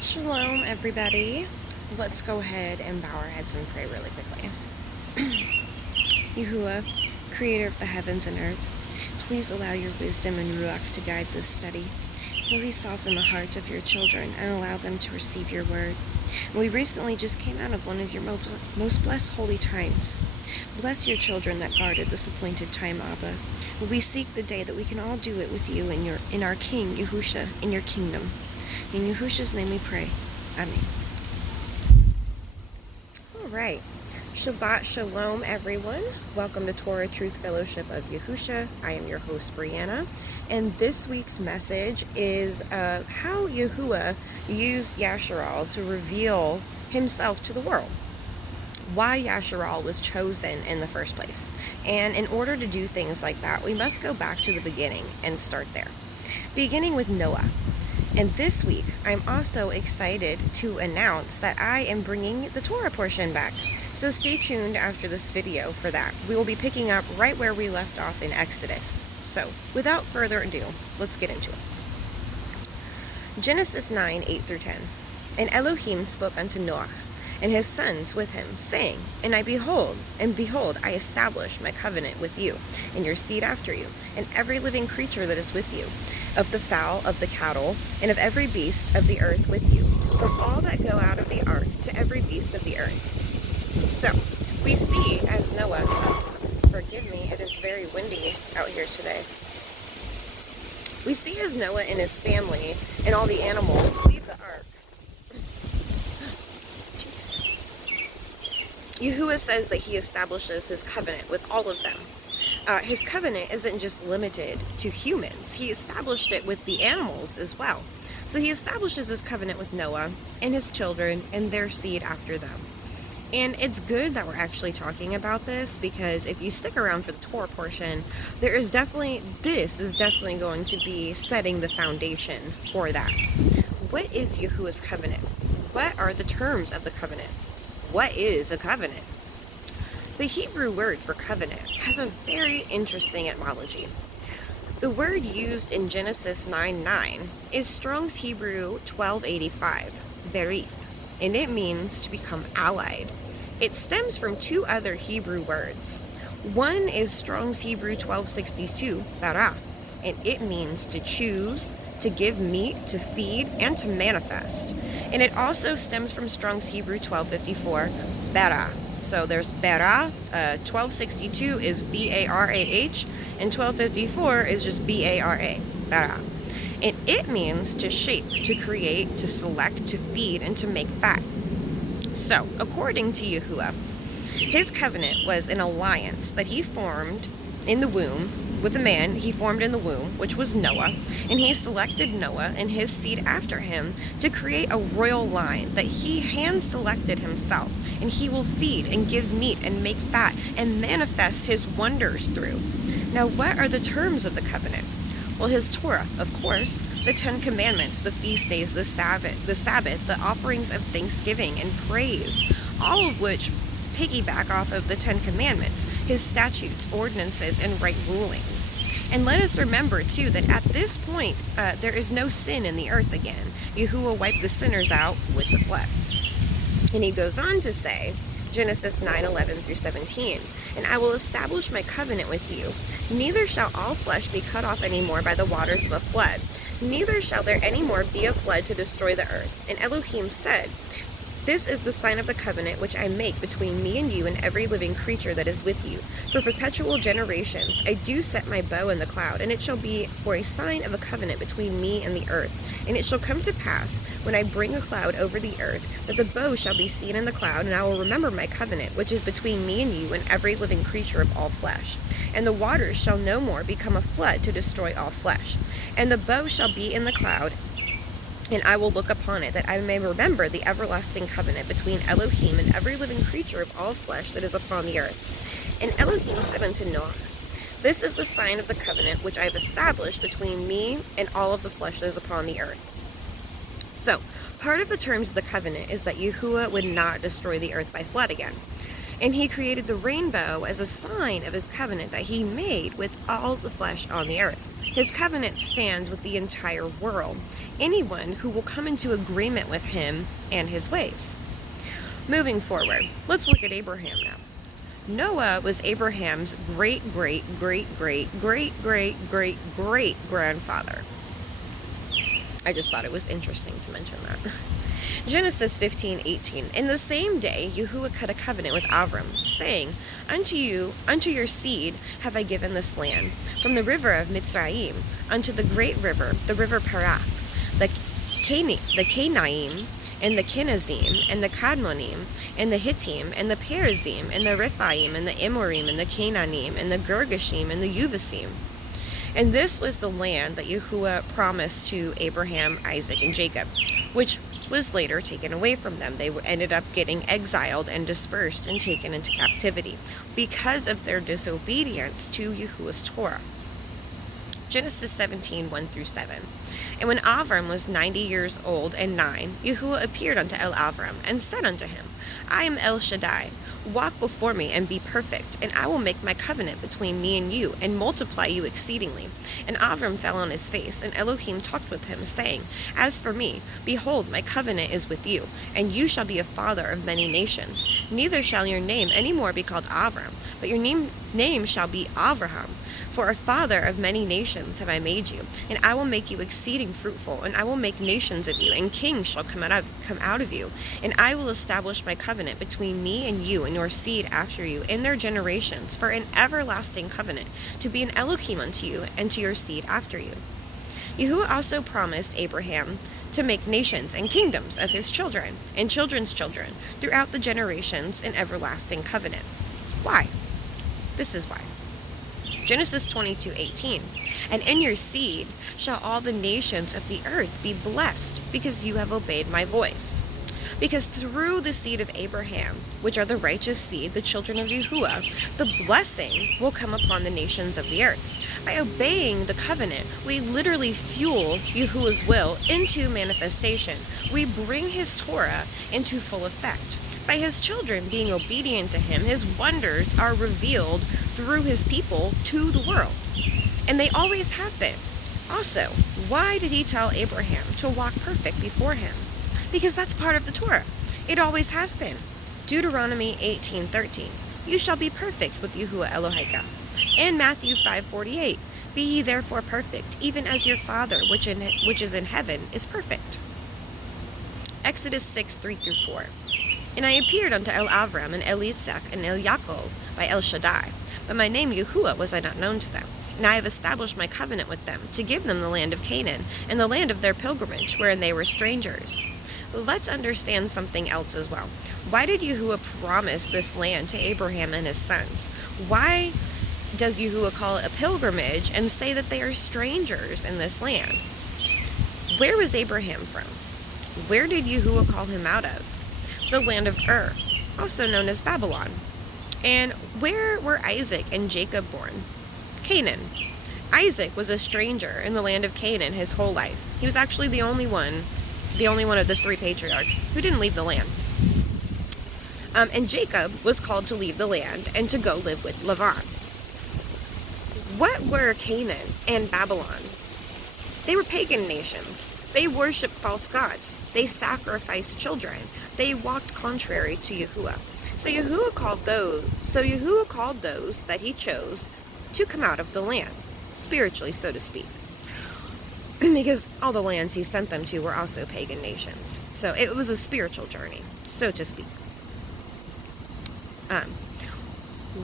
Shalom, everybody. Let's go ahead and bow our heads and pray really quickly. Yahuah, creator of the heavens and earth, please allow your wisdom and ruach to guide this study. Please soften the hearts of your children and allow them to receive your word. We recently just came out of one of your most blessed holy times. Bless your children that guarded this appointed time, Abba. We seek the day that we can all do it with you in our King, Yahusha, in your kingdom. In Yahusha's name we pray. Amen. All right. Shabbat Shalom, everyone. Welcome to Torah Truth Fellowship of Yahusha. I am your host, Brianna. And this week's message is how Yahuah used Yashar'al to reveal himself to the world. Why Yashar'al was chosen in the first place. And in order to do things like that, we must go back to the beginning and start there. Beginning with Noah. And this week, I'm also excited to announce that I am bringing the Torah Portion back. So stay tuned after this video for that. We will be picking up right where we left off in Exodus. So, without further ado, let's get into it. Genesis 9, 8-10. And Elohim spoke unto Noah, and his sons with him, saying, And behold, I establish my covenant with you, and your seed after you, and every living creature that is with you, of the fowl, of the cattle, and of every beast of the earth with you, from all that go out of the ark to every beast of the earth. So, we see as Noah, forgive me, it is very windy out here today. We see as Noah and his family and all the animals leave the ark. Yahuah says that he establishes his covenant with all of them. His covenant isn't just limited to humans. He established it with the animals as well. So he establishes his covenant with Noah and his children and their seed after them. And it's good that we're actually talking about this, because if you stick around for the Torah portion, this is definitely going to be setting the foundation for that. What is Yahuah's covenant? What are the terms of the covenant? What is a covenant? The Hebrew word for covenant has a very interesting etymology. The word used in Genesis 9:9 is Strong's Hebrew 1285, berith, and it means to become allied. It stems from two other Hebrew words. One is Strong's Hebrew 1262, bara, and it means to choose, to give meat, to feed, and to manifest. And it also stems from Strong's Hebrew 1254, bara. So there's bara, 1262 is B-A-R-A-H, and 1254 is just B-A-R-A, bara. And it means to shape, to create, to select, to feed, and to make fat. So, according to Yahuah, his covenant was an alliance that he formed in the womb with the man he formed in the womb, which was Noah, and he selected Noah and his seed after him to create a royal line that he hand-selected himself, and he will feed and give meat and make fat and manifest his wonders through. Now, what are the terms of the covenant? Well, his Torah, of course, the 10 Commandments, the feast days, the Sabbath, the offerings of thanksgiving and praise, all of which piggyback off of the 10 Commandments, his statutes, ordinances, and right rulings. And let us remember, too, that at this point, there is no sin in the earth again. Yahuah wiped the sinners out with the flood. And he goes on to say, Genesis 9:11-17, And I will establish my covenant with you. Neither shall all flesh be cut off any more by the waters of a flood. Neither shall there any more be a flood to destroy the earth. And Elohim said, This is the sign of the covenant which I make between me and you and every living creature that is with you. For perpetual generations I do set my bow in the cloud, and it shall be for a sign of a covenant between me and the earth. And it shall come to pass, when I bring a cloud over the earth, that the bow shall be seen in the cloud, and I will remember my covenant, which is between me and you and every living creature of all flesh. And the waters shall no more become a flood to destroy all flesh. And the bow shall be in the cloud, and I will look upon it, that I may remember the everlasting covenant between Elohim and every living creature of all flesh that is upon the earth. And Elohim said unto Noah, This is the sign of the covenant which I have established between me and all of the flesh that is upon the earth. So, part of the terms of the covenant is that Yahuah would not destroy the earth by flood again. And he created the rainbow as a sign of his covenant that he made with all the flesh on the earth. His covenant stands with the entire world. anyone who will come into agreement with him and his ways. Moving forward, let's look at Abraham now. Noah was Abraham's great-great-great-great-great-great-great-grandfather. I just thought it was interesting to mention that. Genesis 15:18. In the same day, Yahuah cut a covenant with Avram, saying, unto your seed have I given this land, from the river of Mitzrayim unto the great river, the river Parath, the Canaim, and the Kenazim, and the Kadmonim, and the Hittim, and the Perizim, and the Rephaim, and the Amorim, and the Canaanim, and the Girgashim, and the Uvasim. And this was the land that Yahuah promised to Abraham, Isaac, and Jacob, which was later taken away from them. They ended up getting exiled and dispersed and taken into captivity because of their disobedience to Yahuah's Torah. Genesis 17:1-7. And when Avram was 90 years old and 9, Yahuah appeared unto Avram, and said unto him, I am El Shaddai. Walk before me and be perfect, and I will make my covenant between me and you, and multiply you exceedingly. And Avram fell on his face, and Elohim talked with him, saying, As for me, behold, my covenant is with you, and you shall be a father of many nations. Neither shall your name any more be called Avram, but your name shall be Avraham. For a father of many nations have I made you, and I will make you exceeding fruitful, and I will make nations of you, and kings shall come out of you. And I will establish my covenant between me and you and your seed after you in their generations, for an everlasting covenant, to be an Elohim unto you and to your seed after you. Yahuah also promised Abraham to make nations and kingdoms of his children and children's children throughout the generations in everlasting covenant. Why? This is why. Genesis 22:18. And in your seed shall all the nations of the earth be blessed, because you have obeyed my voice. Because through the seed of Abraham, which are the righteous seed, the children of Yahuah, the blessing will come upon the nations of the earth. By obeying the covenant, we literally fuel Yahuah's will into manifestation. We bring his Torah into full effect. By his children being obedient to him, his wonders are revealed through his people to the world. And they always have been. Also, why did he tell Abraham to walk perfect before him? Because that's part of the Torah. It always has been. Deuteronomy 18:13. You shall be perfect with Yahuah Eloheka. And Matthew 5:48. Be ye therefore perfect, even as your Father which is in heaven is perfect. Exodus 6:3-4. And I appeared unto Avram and Yitzchak and Yaakov by El Shaddai, but my name Yahuah was I not known to them. And I have established my covenant with them, to give them the land of Canaan, and the land of their pilgrimage, wherein they were strangers. Let's understand something else as well. Why did Yahuah promise this land to Abraham and his sons? Why does Yahuah call it a pilgrimage and say that they are strangers in this land? Where was Abraham from? Where did Yahuah call him out of? The land of Ur, also known as Babylon. And where were Isaac and Jacob born? Canaan. Isaac was a stranger in the land of Canaan his whole life. He was actually the only one of the three patriarchs who didn't leave the land. And Jacob was called to leave the land and to go live with Laban. What were Canaan and Babylon? They were pagan nations. They worshipped false gods. They sacrificed children. They walked contrary to Yahuah. So Yahuah called those that he chose to come out of the land, spiritually, so to speak. Because all the lands he sent them to were also pagan nations. So it was a spiritual journey, so to speak.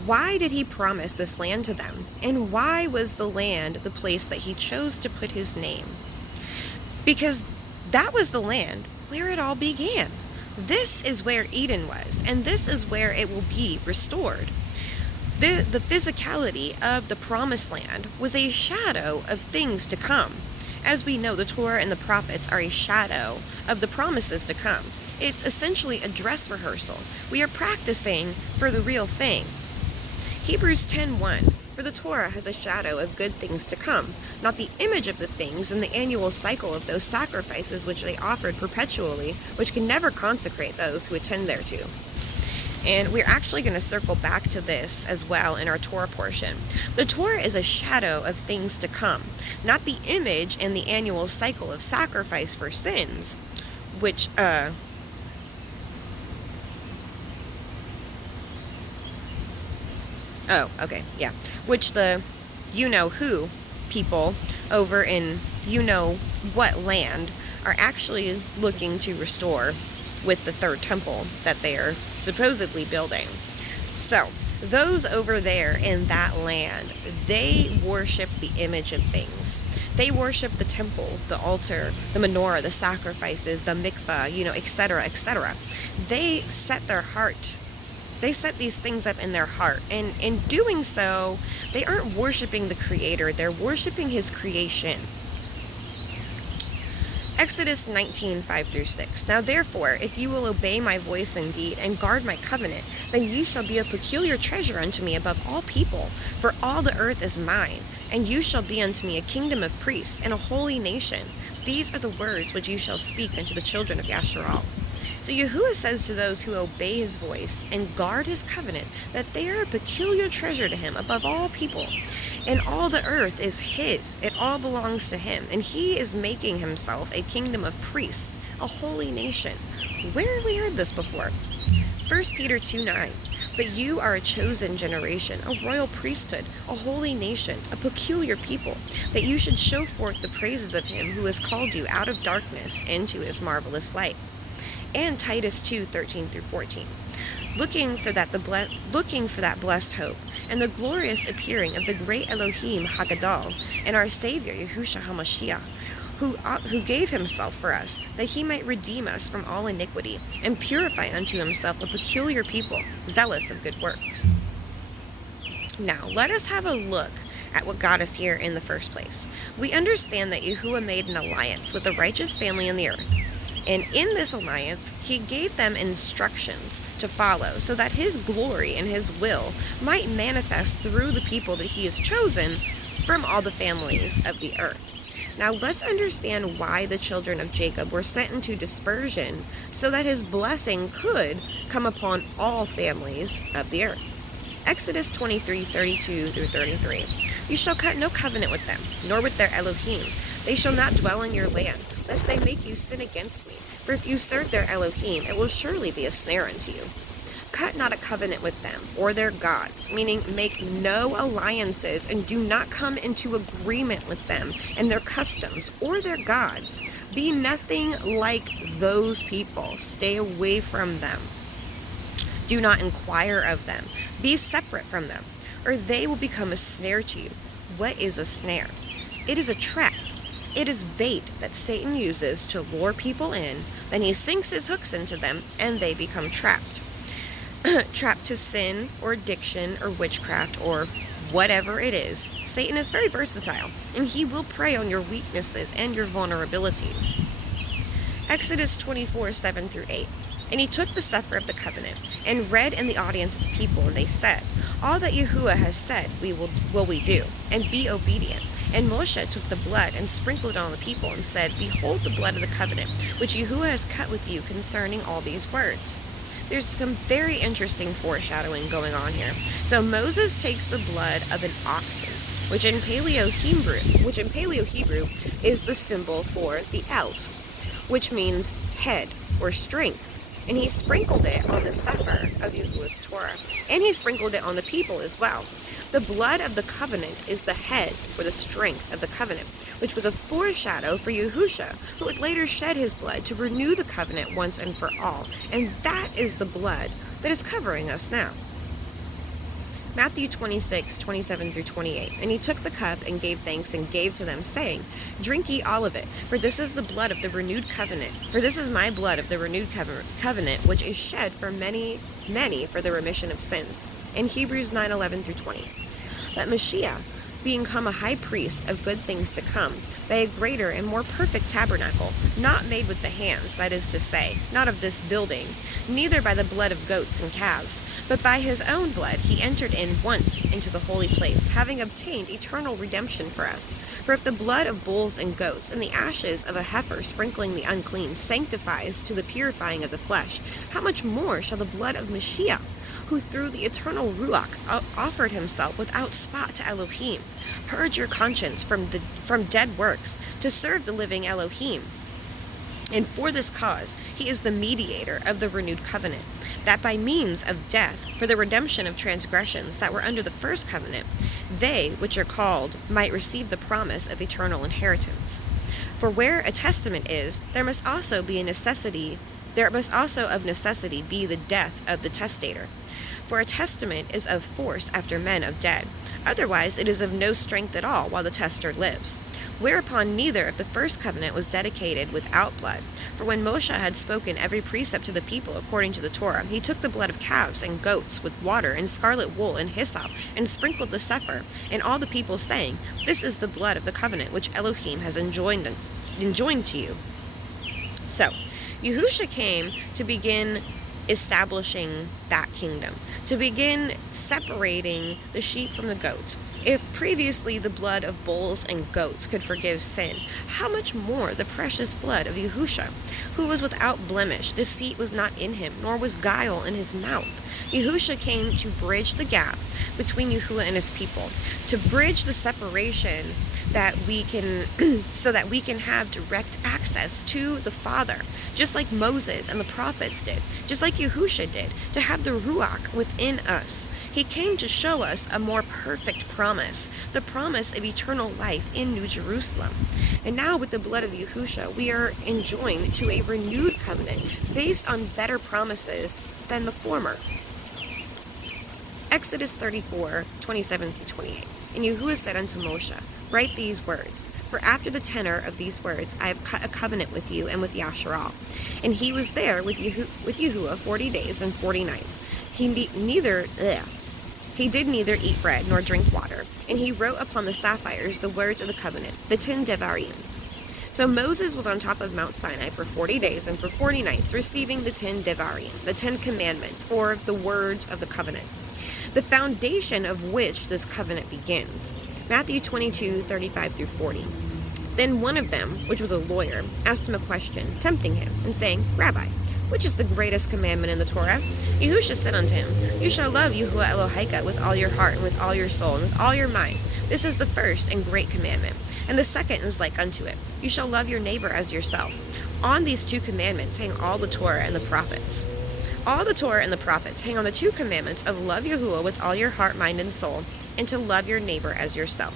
Why did he promise this land to them? And why was the land the place that he chose to put his name? Because that was the land where it all began. This is where Eden was, and this is where it will be restored. The physicality of the promised land was a shadow of things to come. As we know, the Torah and the prophets are a shadow of the promises to come. It's essentially a dress rehearsal. We are practicing for the real thing. Hebrews 10:1. For the Torah has a shadow of good things to come, not the image of the things and the annual cycle of those sacrifices which they offered perpetually, which can never consecrate those who attend thereto. And we're actually going to circle back to this as well in our Torah portion. The Torah is a shadow of things to come, not the image and the annual cycle of sacrifice for sins, which, which the you-know-who people over in you-know-what land are actually looking to restore with the third temple that they are supposedly building. So, those over there in that land, they worship the image of things. They worship the temple, the altar, the menorah, the sacrifices, the mikvah, etc., etc. They set these things up in their heart, and in doing so, they aren't worshiping the Creator, they're worshiping His creation. Exodus 19:5-6. Now therefore, if you will obey my voice indeed, and guard my covenant, then ye shall be a peculiar treasure unto me above all people, for all the earth is mine, and you shall be unto me a kingdom of priests, and a holy nation. These are the words which you shall speak unto the children of Yashar'al. So Yahuah says to those who obey his voice and guard his covenant that they are a peculiar treasure to him above all people. And all the earth is his. It all belongs to him. And he is making himself a kingdom of priests, a holy nation. Where have we heard this before? 1 Peter 2:9. But you are a chosen generation, a royal priesthood, a holy nation, a peculiar people, that you should show forth the praises of him who has called you out of darkness into his marvelous light. And Titus 2:13-14. Looking for that blessed hope, and the glorious appearing of the great Elohim Hagadol, and our Savior Yahushua HaMashiach, who gave himself for us, that he might redeem us from all iniquity, and purify unto himself a peculiar people, zealous of good works. Now, let us have a look at what got us here in the first place. We understand that Yahuah made an alliance with the righteous family in the earth. And in this alliance, he gave them instructions to follow so that his glory and his will might manifest through the people that he has chosen from all the families of the earth. Now let's understand why the children of Jacob were sent into dispersion so that his blessing could come upon all families of the earth. Exodus 23:32-33. You shall cut no covenant with them, nor with their Elohim. They shall not dwell in your land, lest they make you sin against me. For if you serve their Elohim, it will surely be a snare unto you. Cut not a covenant with them, or their gods, meaning make no alliances, and do not come into agreement with them and their customs, or their gods. Be nothing like those people. Stay away from them. Do not inquire of them. Be separate from them, or they will become a snare to you. What is a snare? It is a trap. It is bait that Satan uses to lure people in, then he sinks his hooks into them, and they become trapped. Trapped to sin, or addiction, or witchcraft, or whatever it is. Satan is very versatile, and he will prey on your weaknesses and your vulnerabilities. Exodus 24:7-8. And he took the scepter of the covenant, and read in the audience of the people, and they said, all that Yahuah has said will we do, and be obedient. And Moshe took the blood and sprinkled it on the people and said, behold the blood of the covenant, which Yahuah has cut with you concerning all these words. There's some very interesting foreshadowing going on here. So Moses takes the blood of an oxen, which in Paleo Hebrew is the symbol for the elf, which means head or strength. And he sprinkled it on the sefer of Yahuah's Torah. And he sprinkled it on the people as well. The blood of the covenant is the head or the strength of the covenant, which was a foreshadow for Yahushua, who would later shed his blood to renew the covenant once and for all. And that is the blood that is covering us now. Matthew 26:27-28. And he took the cup and gave thanks and gave to them, saying, drink ye all of it, for this is the blood of the renewed covenant. For this is my blood of the renewed covenant, which is shed for many for the remission of sins. In Hebrews 9:11-20. That Mashiach, being come a high priest of good things to come, by a greater and more perfect tabernacle, not made with the hands, that is to say, not of this building, neither by the blood of goats and calves, but by his own blood he entered in once into the holy place, having obtained eternal redemption for us. For if the blood of bulls and goats and the ashes of a heifer sprinkling the unclean sanctifies to the purifying of the flesh, how much more shall the blood of Mashiach, who through the eternal Ruach offered himself without spot to Elohim. Purge your conscience from dead works to serve the living Elohim. And for this cause, he is the mediator of the renewed covenant, that by means of death, for the redemption of transgressions that were under the first covenant, they which are called might receive the promise of eternal inheritance. For where a testament is, there must also of necessity be the death of the testator. For a testament is of force after men of dead. Otherwise it is of no strength at all while the testator lives. Whereupon neither of the first covenant was dedicated without blood. For when Moshe had spoken every precept to the people according to the Torah, he took the blood of calves and goats with water and scarlet wool and hyssop, and sprinkled the sefer, and all the people, saying, This is the blood of the covenant which Elohim has enjoined to you. So, Yahusha came to begin establishing that kingdom, to begin separating the sheep from the goats. If previously the blood of bulls and goats could forgive sin, how much more the precious blood of Yahusha, who was without blemish, deceit was not in him, nor was guile in his mouth. Yahusha came to bridge the gap between Yahuah and his people, to bridge the separation that we can so that we can have direct access to the Father, just like Moses and the prophets did, just like Yahusha did, to have the Ruach within us. He came to show us a more perfect promise, the promise of eternal life in New Jerusalem. And now with the blood of Yahusha, we are enjoined to a renewed covenant based on better promises than the former. Exodus 34:27-28. And Yahuah said unto Moshe, Write these words, for after the tenor of these words I have cut a covenant with you and with Yashar'al. And he was there with Yahuah 40 days and 40 nights. He did neither eat bread nor drink water. And he wrote upon the sapphires the words of the covenant, the 10 Devarim. So Moses was on top of Mount Sinai for 40 days and for 40 nights, receiving the 10 Devarim, the 10 commandments, or the words of the covenant, the foundation of which this covenant begins. Matthew 22:35-40. Then one of them, which was a lawyer, asked him a question, tempting him, and saying, Rabbi, which is the greatest commandment in the Torah? Yahusha said unto him, You shall love Yahuah Eloheka with all your heart, and with all your soul, and with all your mind. This is the first and great commandment. And the second is like unto it. You shall love your neighbor as yourself. On these two commandments hang all the Torah and the prophets. All the Torah and the prophets hang on the two commandments of love Yahuah with all your heart, mind, and soul, and to love your neighbor as yourself.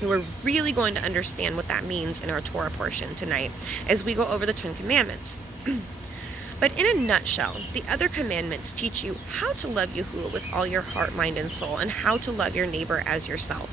And we're really going to understand what that means in our Torah portion tonight as we go over the 10 commandments. But in a nutshell, the other commandments teach you how to love Yahuah with all your heart, mind, and soul, and how to love your neighbor as yourself.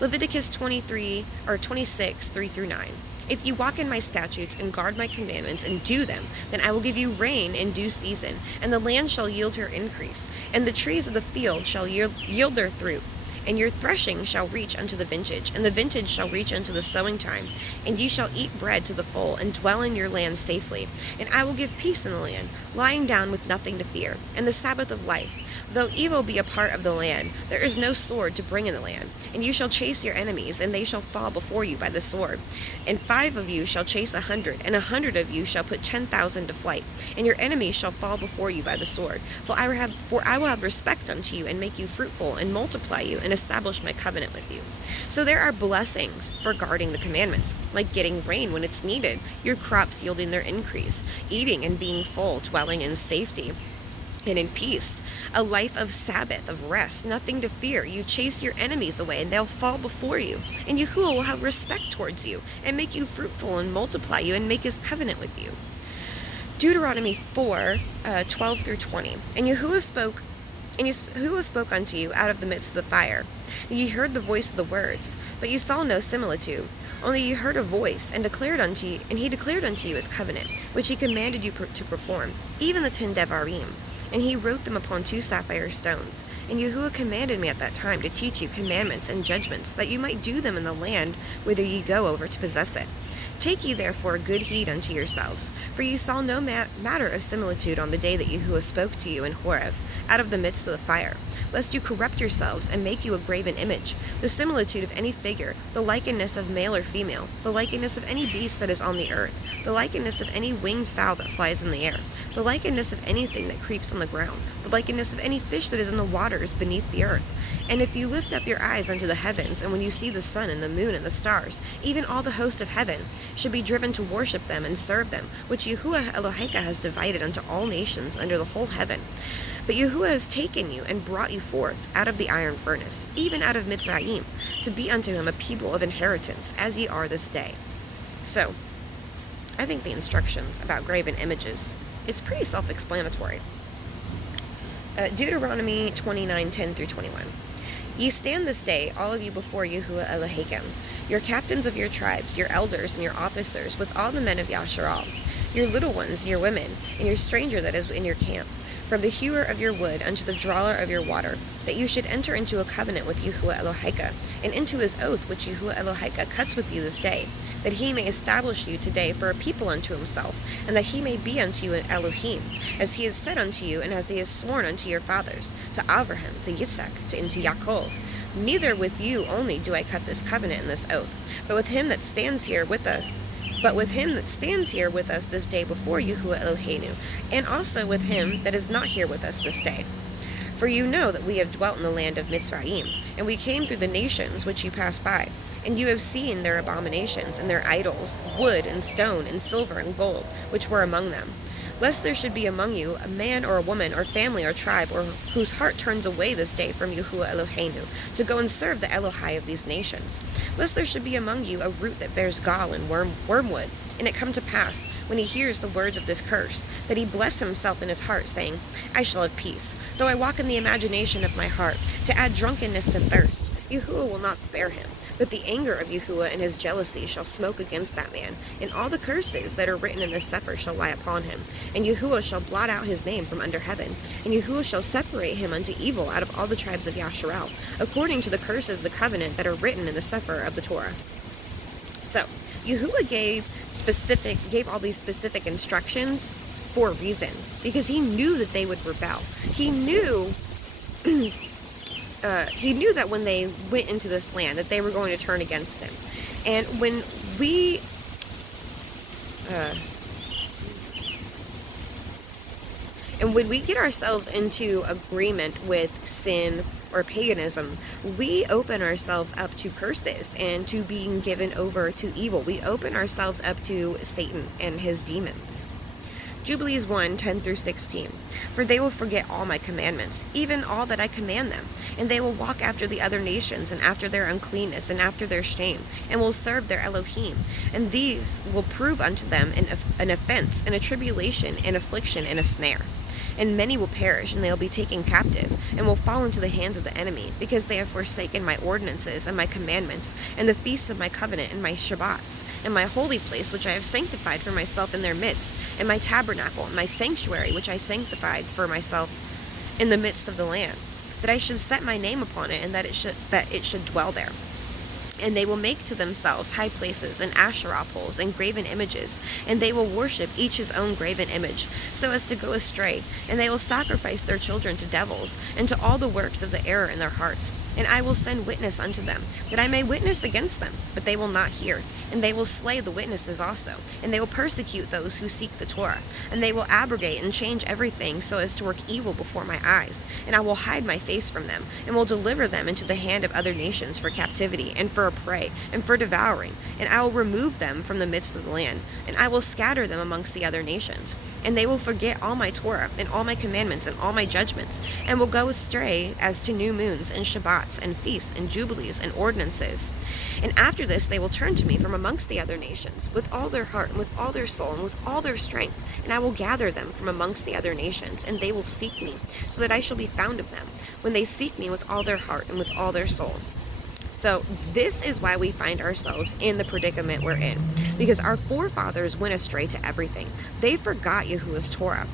Leviticus 26:3-9. If you walk in my statutes and guard my commandments and do them, then I will give you rain in due season, and the land shall yield her increase, and the trees of the field shall yield their fruit. And your threshing shall reach unto the vintage, and the vintage shall reach unto the sowing time. And ye shall eat bread to the full, and dwell in your land safely. And I will give peace in the land, lying down with nothing to fear, and the Sabbath of life. Though evil be a part of the land, there is no sword to bring in the land. And you shall chase your enemies, and they shall fall before you by the sword. And 5 of you shall chase 100, and 100 of you shall put 10,000 to flight. And your enemies shall fall before you by the sword. For I will have respect unto you, and make you fruitful, and multiply you, and establish my covenant with you. So there are blessings for guarding the commandments, like getting rain when it's needed, your crops yielding their increase, eating and being full, dwelling in safety and in peace, a life of Sabbath, of rest, nothing to fear. You chase your enemies away, and they'll fall before you. And Yahuah will have respect towards you, and make you fruitful, and multiply you, and make his covenant with you. Deuteronomy 4:12-20. And Yahuah spoke unto you out of the midst of the fire. Ye heard the voice of the words, but ye saw no similitude. Only ye heard a voice, and he declared unto you his covenant, which he commanded you to perform, even the 10 Devarim. And he wrote them upon 2 sapphire stones. And Yahuah commanded me at that time to teach you commandments and judgments, that you might do them in the land whither ye go over to possess it. Take ye therefore good heed unto yourselves, for ye saw no matter of similitude on the day that Yahuah spoke to you in Horeb, out of the midst of the fire. lest you corrupt yourselves and make you a graven image, the similitude of any figure, the likeness of male or female, the likeness of any beast that is on the earth, the likeness of any winged fowl that flies in the air, the likeness of anything that creeps on the ground, the likeness of any fish that is in the waters beneath the earth. And if you lift up your eyes unto the heavens, and when you see the sun and the moon and the stars, even all the host of heaven should be driven to worship them and serve them, which Yahuah Eloheka has divided unto all nations under the whole heaven. But Yahuah has taken you and brought you forth out of the iron furnace, even out of Mitzrayim, to be unto him a people of inheritance, as ye are this day. So, I think the instructions about graven images is pretty self-explanatory. Deuteronomy 29:10-21. Ye stand this day, all of you, before Yahuah Elohim, your captains of your tribes, your elders and your officers, with all the men of Yashar'al, your little ones, your women, and your stranger that is in your camp, from the hewer of your wood unto the drawer of your water, that you should enter into a covenant with Yahuah Eloheka, and into his oath which Yahuah Eloheka cuts with you this day, that he may establish you today for a people unto himself, and that he may be unto you an Elohim, as he has said unto you, and as he has sworn unto your fathers, to Abraham, to Yitzchak, and to Yaakov. Neither with you only do I cut this covenant and this oath, but with him that stands here with us this day before Yahuah Eloheinu, and also with him that is not here with us this day. For you know that we have dwelt in the land of Mitzrayim, and we came through the nations which you passed by, and you have seen their abominations and their idols, wood and stone and silver and gold, which were among them. Lest there should be among you a man or a woman or family or tribe or whose heart turns away this day from Yahuah Eloheinu to go and serve the Elohai of these nations. Lest there should be among you a root that bears gall and wormwood, and it come to pass, when he hears the words of this curse, that he bless himself in his heart, saying, I shall have peace, though I walk in the imagination of my heart, to add drunkenness to thirst. Yahuah will not spare him, but the anger of Yahuah and his jealousy shall smoke against that man, and all the curses that are written in this sefer shall lie upon him. And Yahuah shall blot out his name from under heaven, and Yahuah shall separate him unto evil out of all the tribes of Yashar'al, according to the curses of the covenant that are written in the sefer of the Torah. So, Yahuah gave all these specific instructions for a reason, because he knew that they would rebel. He knew that when they went into this land, that they were going to turn against him. And when we get ourselves into agreement with sin or paganism, we open ourselves up to curses and to being given over to evil. We open ourselves up to Satan and his demons. Jubilees 1:10-16. For they will forget all my commandments, even all that I command them, and they will walk after the other nations, and after their uncleanness, and after their shame, and will serve their Elohim. And these will prove unto them an offense, and a tribulation, and affliction, and a snare. And many will perish, and they will be taken captive, and will fall into the hands of the enemy, because they have forsaken my ordinances and my commandments, and the feasts of my covenant, and my Shabbats, and my holy place which I have sanctified for myself in their midst, and my tabernacle, and my sanctuary which I sanctified for myself in the midst of the land, that I should set my name upon it, and that it should dwell there. And they will make to themselves high places, and Asherah poles, and graven images, and they will worship each his own graven image, so as to go astray. And they will sacrifice their children to devils, and to all the works of the error in their hearts. And I will send witness unto them, that I may witness against them, but they will not hear. And they will slay the witnesses also, and they will persecute those who seek the Torah. And they will abrogate and change everything so as to work evil before my eyes. And I will hide my face from them, and will deliver them into the hand of other nations for captivity, and for a prey, and for devouring. And I will remove them from the midst of the land, and I will scatter them amongst the other nations. And they will forget all my Torah, and all my commandments, and all my judgments, and will go astray as to new moons, and Shabbats, and feasts, and jubilees, and ordinances. And after this they will turn to me from amongst the other nations, with all their heart, and with all their soul, and with all their strength. And I will gather them from amongst the other nations, and they will seek me, so that I shall be found of them, when they seek me with all their heart, and with all their soul. So this is why we find ourselves in the predicament we're in, because our forefathers went astray to everything. They forgot Yahuah's Torah,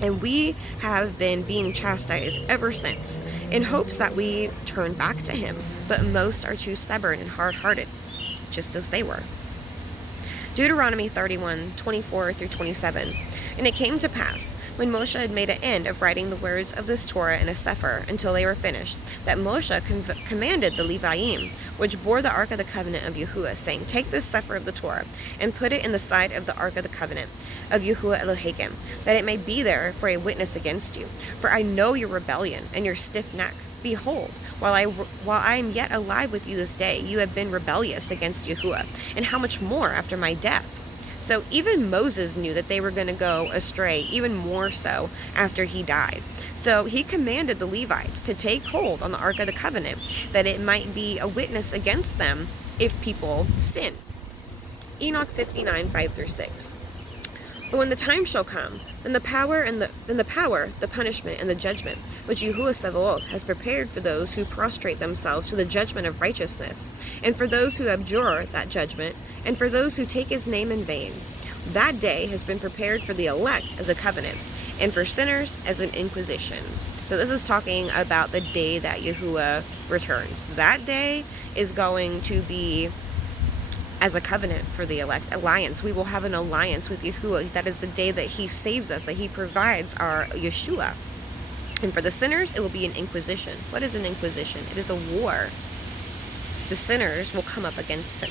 and we have been being chastised ever since, in hopes that we turn back to him, but most are too stubborn and hard-hearted, just as they were. Deuteronomy 31:24-27. And it came to pass, when Moshe had made an end of writing the words of this Torah in a sefer until they were finished, that Moshe commanded the Leviim, which bore the ark of the covenant of Yahuah, saying, Take this sefer of the Torah, and put it in the side of the ark of the covenant of Yahuah Elohim, that it may be there for a witness against you. For I know your rebellion and your stiff neck. Behold, while I am yet alive with you this day, you have been rebellious against Yahuah, and how much more after my death? So even Moses knew that they were going to go astray, even more so after he died. So he commanded the Levites to take hold on the Ark of the Covenant, that it might be a witness against them if people sin. Enoch 59, 5-6. But when the time shall come, then the power, the punishment, and the judgment, which Yahuah Sabaoth has prepared for those who prostrate themselves to the judgment of righteousness, and for those who abjure that judgment, and for those who take his name in vain. That day has been prepared for the elect as a covenant, and for sinners as an inquisition. So this is talking about the day that Yahuah returns. That day is going to be as a covenant for the elect, alliance. We will have an alliance with Yahuah. That is the day that he saves us, that he provides our Yeshua. And for the sinners, it will be an inquisition. What is an inquisition? It is a war. The sinners will come up against him.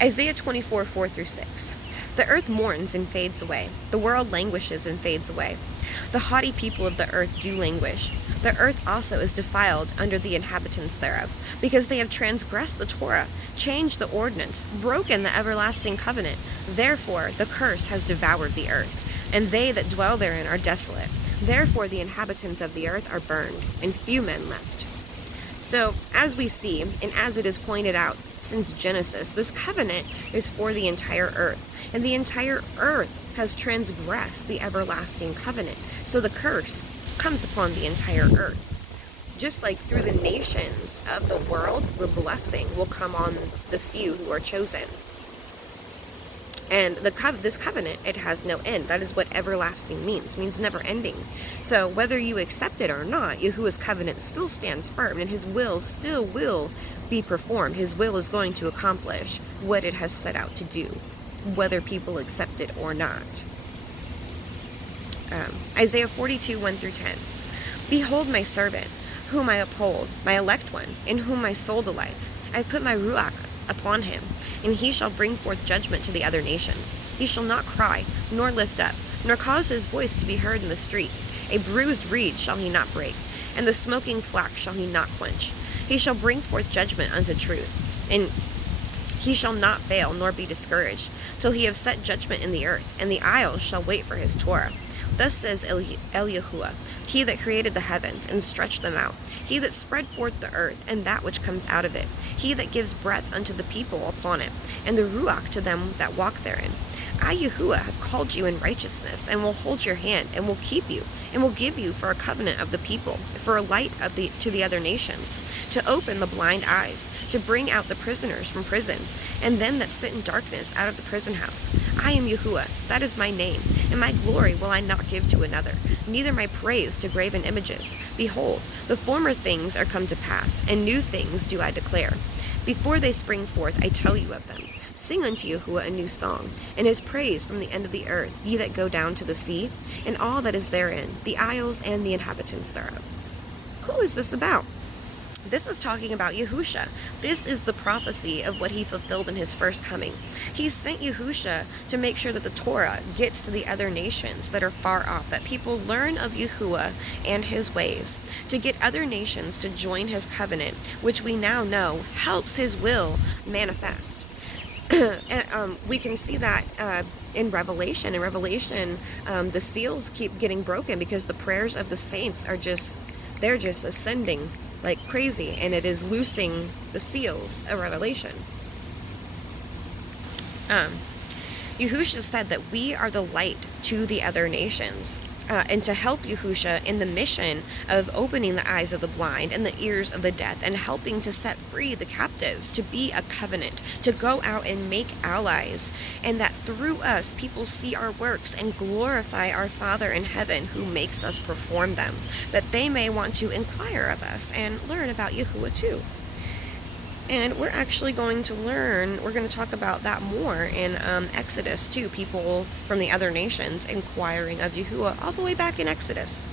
Isaiah 24, 4-6. The earth mourns and fades away. The world languishes and fades away. The haughty people of the earth do languish. The earth also is defiled under the inhabitants thereof, because they have transgressed the Torah, changed the ordinance, broken the everlasting covenant. Therefore the curse has devoured the earth, and they that dwell therein are desolate. Therefore the inhabitants of the earth are burned, and few men left. So, as we see, and as it is pointed out since Genesis, this covenant is for the entire earth, and the entire earth has transgressed the everlasting covenant. So the curse comes upon the entire earth. Just like through the nations of the world, the blessing will come on the few who are chosen. And this covenant, it has no end. That is what everlasting means never ending. So whether you accept it or not, Yahuah's covenant still stands firm, and his will still will be performed. His will is going to accomplish what it has set out to do, whether people accept it or not. Isaiah 42, 1-10. Behold my servant, whom I uphold, my elect one, in whom my soul delights. I have put my ruach upon him, and he shall bring forth judgment to the other nations. He shall not cry, nor lift up, nor cause his voice to be heard in the street. A bruised reed shall he not break, and the smoking flax shall he not quench. He shall bring forth judgment unto truth, and he shall not fail, nor be discouraged, till he have set judgment in the earth, and the isles shall wait for his Torah. Thus says El Yahuah, he that created the heavens and stretched them out, he that spread forth the earth and that which comes out of it, he that gives breath unto the people upon it, and the ruach to them that walk therein. I, Yahuah, have called you in righteousness, and will hold your hand, and will keep you, and will give you for a covenant of the people, for a light to the other nations, to open the blind eyes, to bring out the prisoners from prison, and them that sit in darkness out of the prison house. I am Yahuah, that is my name, and my glory will I not give to another, neither my praise to graven images. Behold, the former things are come to pass, and new things do I declare. Before they spring forth, I tell you of them. Sing unto Yahuah a new song, and his praise from the end of the earth, ye that go down to the sea, and all that is therein, the isles and the inhabitants thereof. Who is this about? This is talking about Yahusha. This is the prophecy of what he fulfilled in his first coming. He sent Yahusha to make sure that the Torah gets to the other nations that are far off, that people learn of Yahuah and his ways, to get other nations to join his covenant, which we now know helps his will manifest. And we can see that in Revelation. In Revelation, the seals keep getting broken because the prayers of the saints are they're just ascending like crazy, and it is loosing the seals of Revelation. Yahusha said that we are the light to the other nations, and to help Yahusha in the mission of opening the eyes of the blind and the ears of the deaf, and helping to set free the captives, to be a covenant, to go out and make allies, and that through us people see our works and glorify our Father in heaven who makes us perform them, that they may want to inquire of us and learn about Yahuah too. And we're actually going to we're going to talk about that more in Exodus too, people from the other nations inquiring of Yahuah all the way back in Exodus.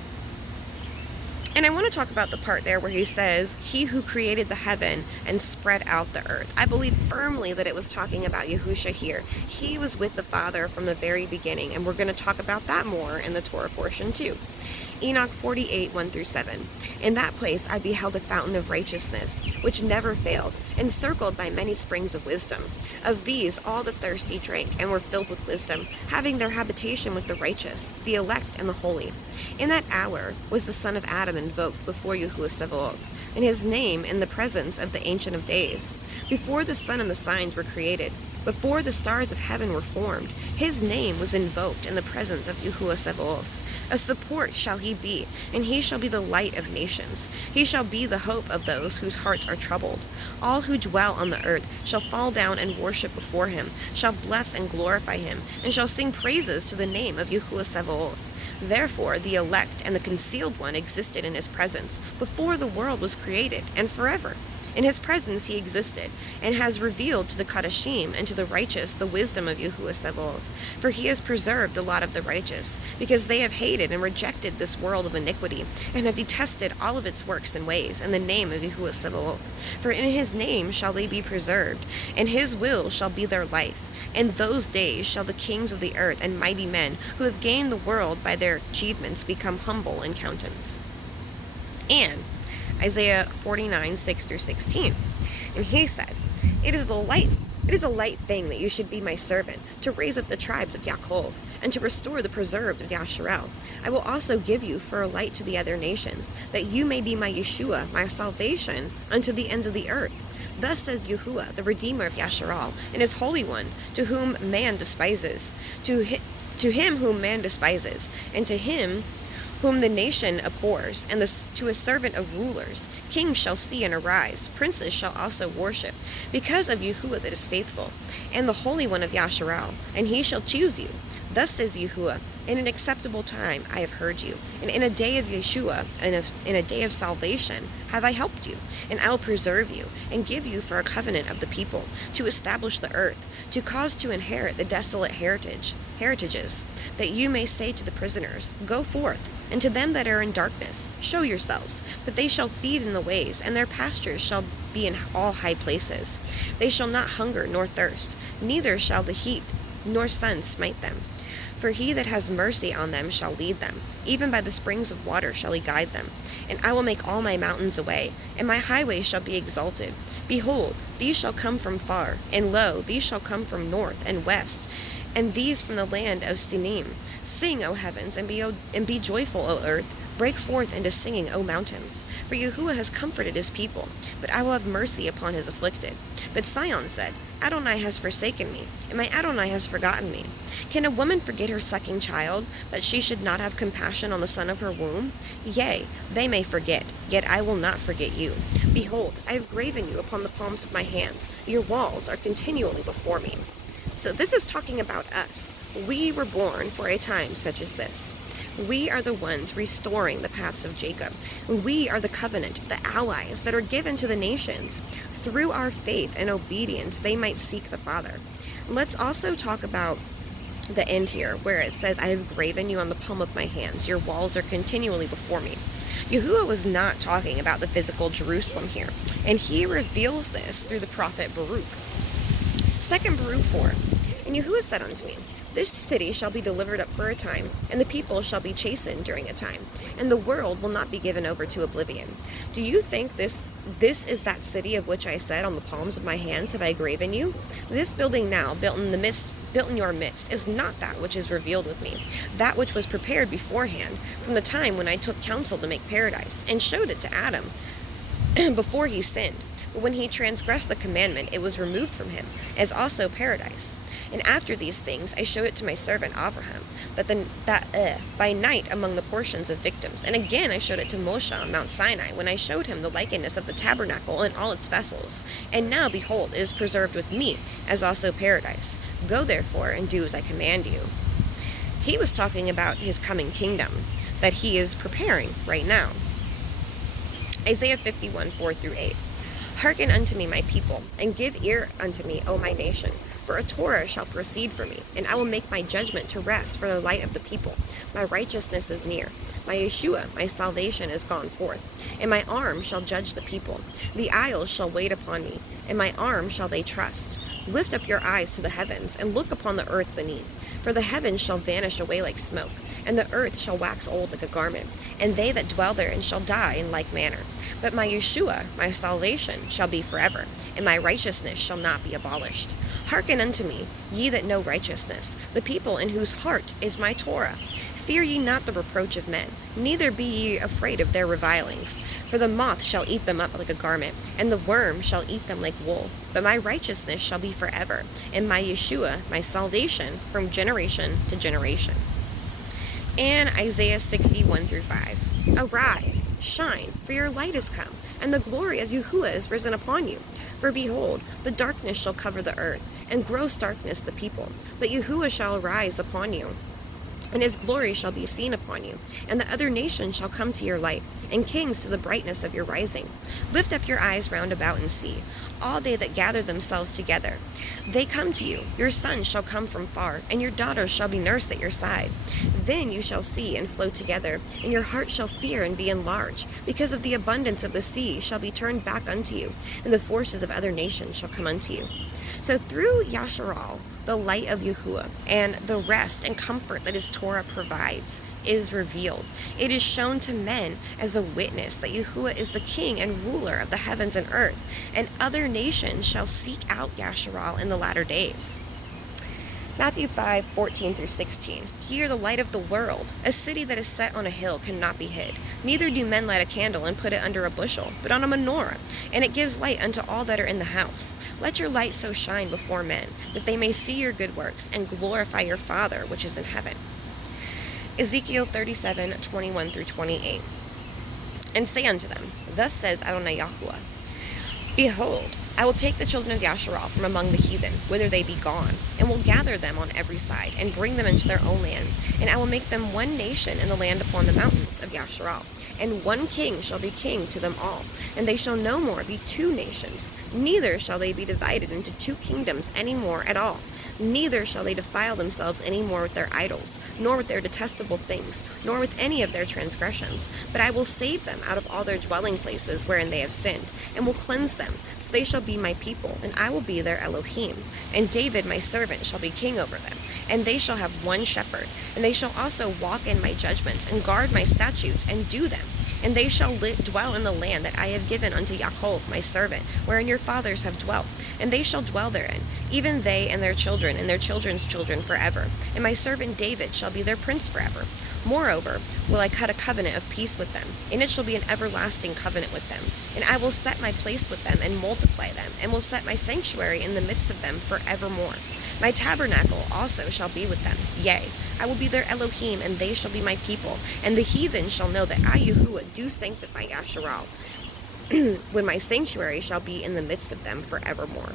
And I want to talk about the part there where he says, he who created the heaven and spread out the earth. I believe firmly that it was talking about Yahusha here. He was with the Father from the very beginning, and we're going to talk about that more in the Torah portion too. Enoch 48, 1-7. In that place I beheld a fountain of righteousness, which never failed, encircled by many springs of wisdom. Of these all the thirsty drank, and were filled with wisdom, having their habitation with the righteous, the elect, and the holy. In that hour was the son of Adam invoked before Yahuah Sabaoth, and his name in the presence of the Ancient of Days. Before the sun and the signs were created, before the stars of heaven were formed, his name was invoked in the presence of Yahuah Sabaoth. A support shall he be, and he shall be the light of nations. He shall be the hope of those whose hearts are troubled. All who dwell on the earth shall fall down and worship before him, shall bless and glorify him, and shall sing praises to the name of Yahuah Sabaoth. Therefore the elect and the concealed one existed in his presence, before the world was created, and forever. In his presence he existed, and has revealed to the Kadashim and to the righteous the wisdom of Yahuah Sabaoth. For he has preserved the lot of the righteous, because they have hated and rejected this world of iniquity, and have detested all of its works and ways, in the name of Yahuah Sabaoth. For in his name shall they be preserved, and his will shall be their life. In those days shall the kings of the earth and mighty men, who have gained the world by their achievements, become humble in countenance. And Isaiah 49, 6-16. And he said, It is a light thing that you should be my servant, to raise up the tribes of Yaakov, and to restore the preserved of Yashar'al. I will also give you for a light to the other nations, that you may be my Yeshua, my salvation, unto the ends of the earth. Thus says Yahuah, the Redeemer of Yashar'al, and his Holy One, to whom man despises, to him whom man despises, and to him whom the nation abhors, and to a servant of rulers. Kings shall see and arise, princes shall also worship, because of Yahuah that is faithful, and the Holy One of Yashar'al, and he shall choose you. Thus says Yahuah, in an acceptable time I have heard you, and in a day of Yeshua, and in a day of salvation have I helped you, and I will preserve you, and give you for a covenant of the people, to establish the earth, to cause to inherit the desolate heritages, that you may say to the prisoners, Go forth, and to them that are in darkness, show yourselves, that they shall feed in the ways, and their pastures shall be in all high places. They shall not hunger nor thirst, neither shall the heat nor sun smite them. For he that has mercy on them shall lead them, even by the springs of water shall he guide them. And I will make all my mountains a way, and my highways shall be exalted. Behold, these shall come from far, and lo, these shall come from north and west, and these from the land of Sinim. Sing, O heavens, and be joyful, O earth. Break forth into singing, O mountains. For Yahuah has comforted his people, but I will have mercy upon his afflicted. But Sion said, Adonai has forsaken me, and my Adonai has forgotten me. Can a woman forget her sucking child, that she should not have compassion on the son of her womb? Yea, they may forget, yet I will not forget you. Behold, I have graven you upon the palms of my hands. Your walls are continually before me. So this is talking about us. We were born for a time such as this. We are the ones restoring the paths of Jacob. We are the covenant, the allies that are given to the nations. Through our faith and obedience, they might seek the Father. Let's also talk about the end here, where it says, I have graven you on the palm of my hands. Your walls are continually before me. Yahuah was not talking about the physical Jerusalem here, and he reveals this through the prophet Baruch. 2 Baruch 4. And Yahuah said unto me, This city shall be delivered up for a time, and the people shall be chastened during a time, and the world will not be given over to oblivion. Do you think this is that city of which I said, On the palms of my hands have I graven you? This building now, built in your midst, is not that which is revealed with me, that which was prepared beforehand, from the time when I took counsel to make paradise, and showed it to Adam, before he sinned. But when he transgressed the commandment, it was removed from him, as also paradise. And after these things I showed it to my servant Abraham, that by night among the portions of victims. And again I showed it to Moshe on Mount Sinai, when I showed him the likeness of the tabernacle and all its vessels. And now, behold, it is preserved with me, as also paradise. Go therefore and do as I command you. He was talking about his coming kingdom that he is preparing right now. Isaiah 51, 4-8. Hearken unto me, my people, and give ear unto me, O my nation. For a Torah shall proceed from me, and I will make my judgment to rest for the light of the people. My righteousness is near. My Yahuah, my salvation, is gone forth, and my arm shall judge the people. The isles shall wait upon me, and my arm shall they trust. Lift up your eyes to the heavens, and look upon the earth beneath. For the heavens shall vanish away like smoke, and the earth shall wax old like a garment, and they that dwell therein shall die in like manner. But my Yahuah, my salvation, shall be forever, and my righteousness shall not be abolished. Hearken unto me, ye that know righteousness, the people in whose heart is my Torah. Fear ye not the reproach of men, neither be ye afraid of their revilings. For the moth shall eat them up like a garment, and the worm shall eat them like wool. But my righteousness shall be forever, and my Yahuah, my salvation, from generation to generation. And Isaiah 60:1-5. Arise, shine, for your light is come, and the glory of Yahuah is risen upon you. For behold, the darkness shall cover the earth, and gross darkness the people. But Yahuah shall arise upon you, and his glory shall be seen upon you. And the other nations shall come to your light, and kings to the brightness of your rising. Lift up your eyes round about and see, all they that gather themselves together. They come to you, your sons shall come from far, and your daughters shall be nursed at your side. Then you shall see and flow together, and your heart shall fear and be enlarged, because of the abundance of the sea shall be turned back unto you, and the forces of other nations shall come unto you. So through Yashar'al, the light of Yahuah, and the rest and comfort that his Torah provides is revealed. It is shown to men as a witness that Yahuah is the king and ruler of the heavens and earth, and other nations shall seek out Yashar'al in the latter days. Matthew 5:14-16. Ye are the light of the world. A city that is set on a hill cannot be hid. Neither do men light a candle and put it under a bushel, but on a menorah, and it gives light unto all that are in the house. Let your light so shine before men, that they may see your good works, and glorify your Father which is in heaven. Ezekiel 37:21-28. And say unto them, Thus says Adonai Yahuah, Behold, I will take the children of Yashar'al from among the heathen, whither they be gone, and will gather them on every side, and bring them into their own land. And I will make them one nation in the land upon the mountains of Yashar'al. And one king shall be king to them all. And they shall no more be two nations, neither shall they be divided into two kingdoms any more at all. Neither shall they defile themselves any more with their idols, nor with their detestable things, nor with any of their transgressions. But I will save them out of all their dwelling places wherein they have sinned, and will cleanse them. So they shall be my people, and I will be their Elohim. And David my servant shall be king over them. And they shall have one shepherd. And they shall also walk in my judgments, and guard my statutes, and do them. And they shall dwell in the land that I have given unto Yaakov my servant, wherein your fathers have dwelt. And they shall dwell therein, even they and their children and their children's children forever. And my servant David shall be their prince forever. Moreover, will I cut a covenant of peace with them, and it shall be an everlasting covenant with them. And I will set my place with them, and multiply them, and will set my sanctuary in the midst of them forevermore. My tabernacle also shall be with them. Yea, I will be their Elohim, and they shall be my people. And the heathen shall know that I, Yahuah, do sanctify Yashar'al, when my sanctuary shall be in the midst of them forevermore.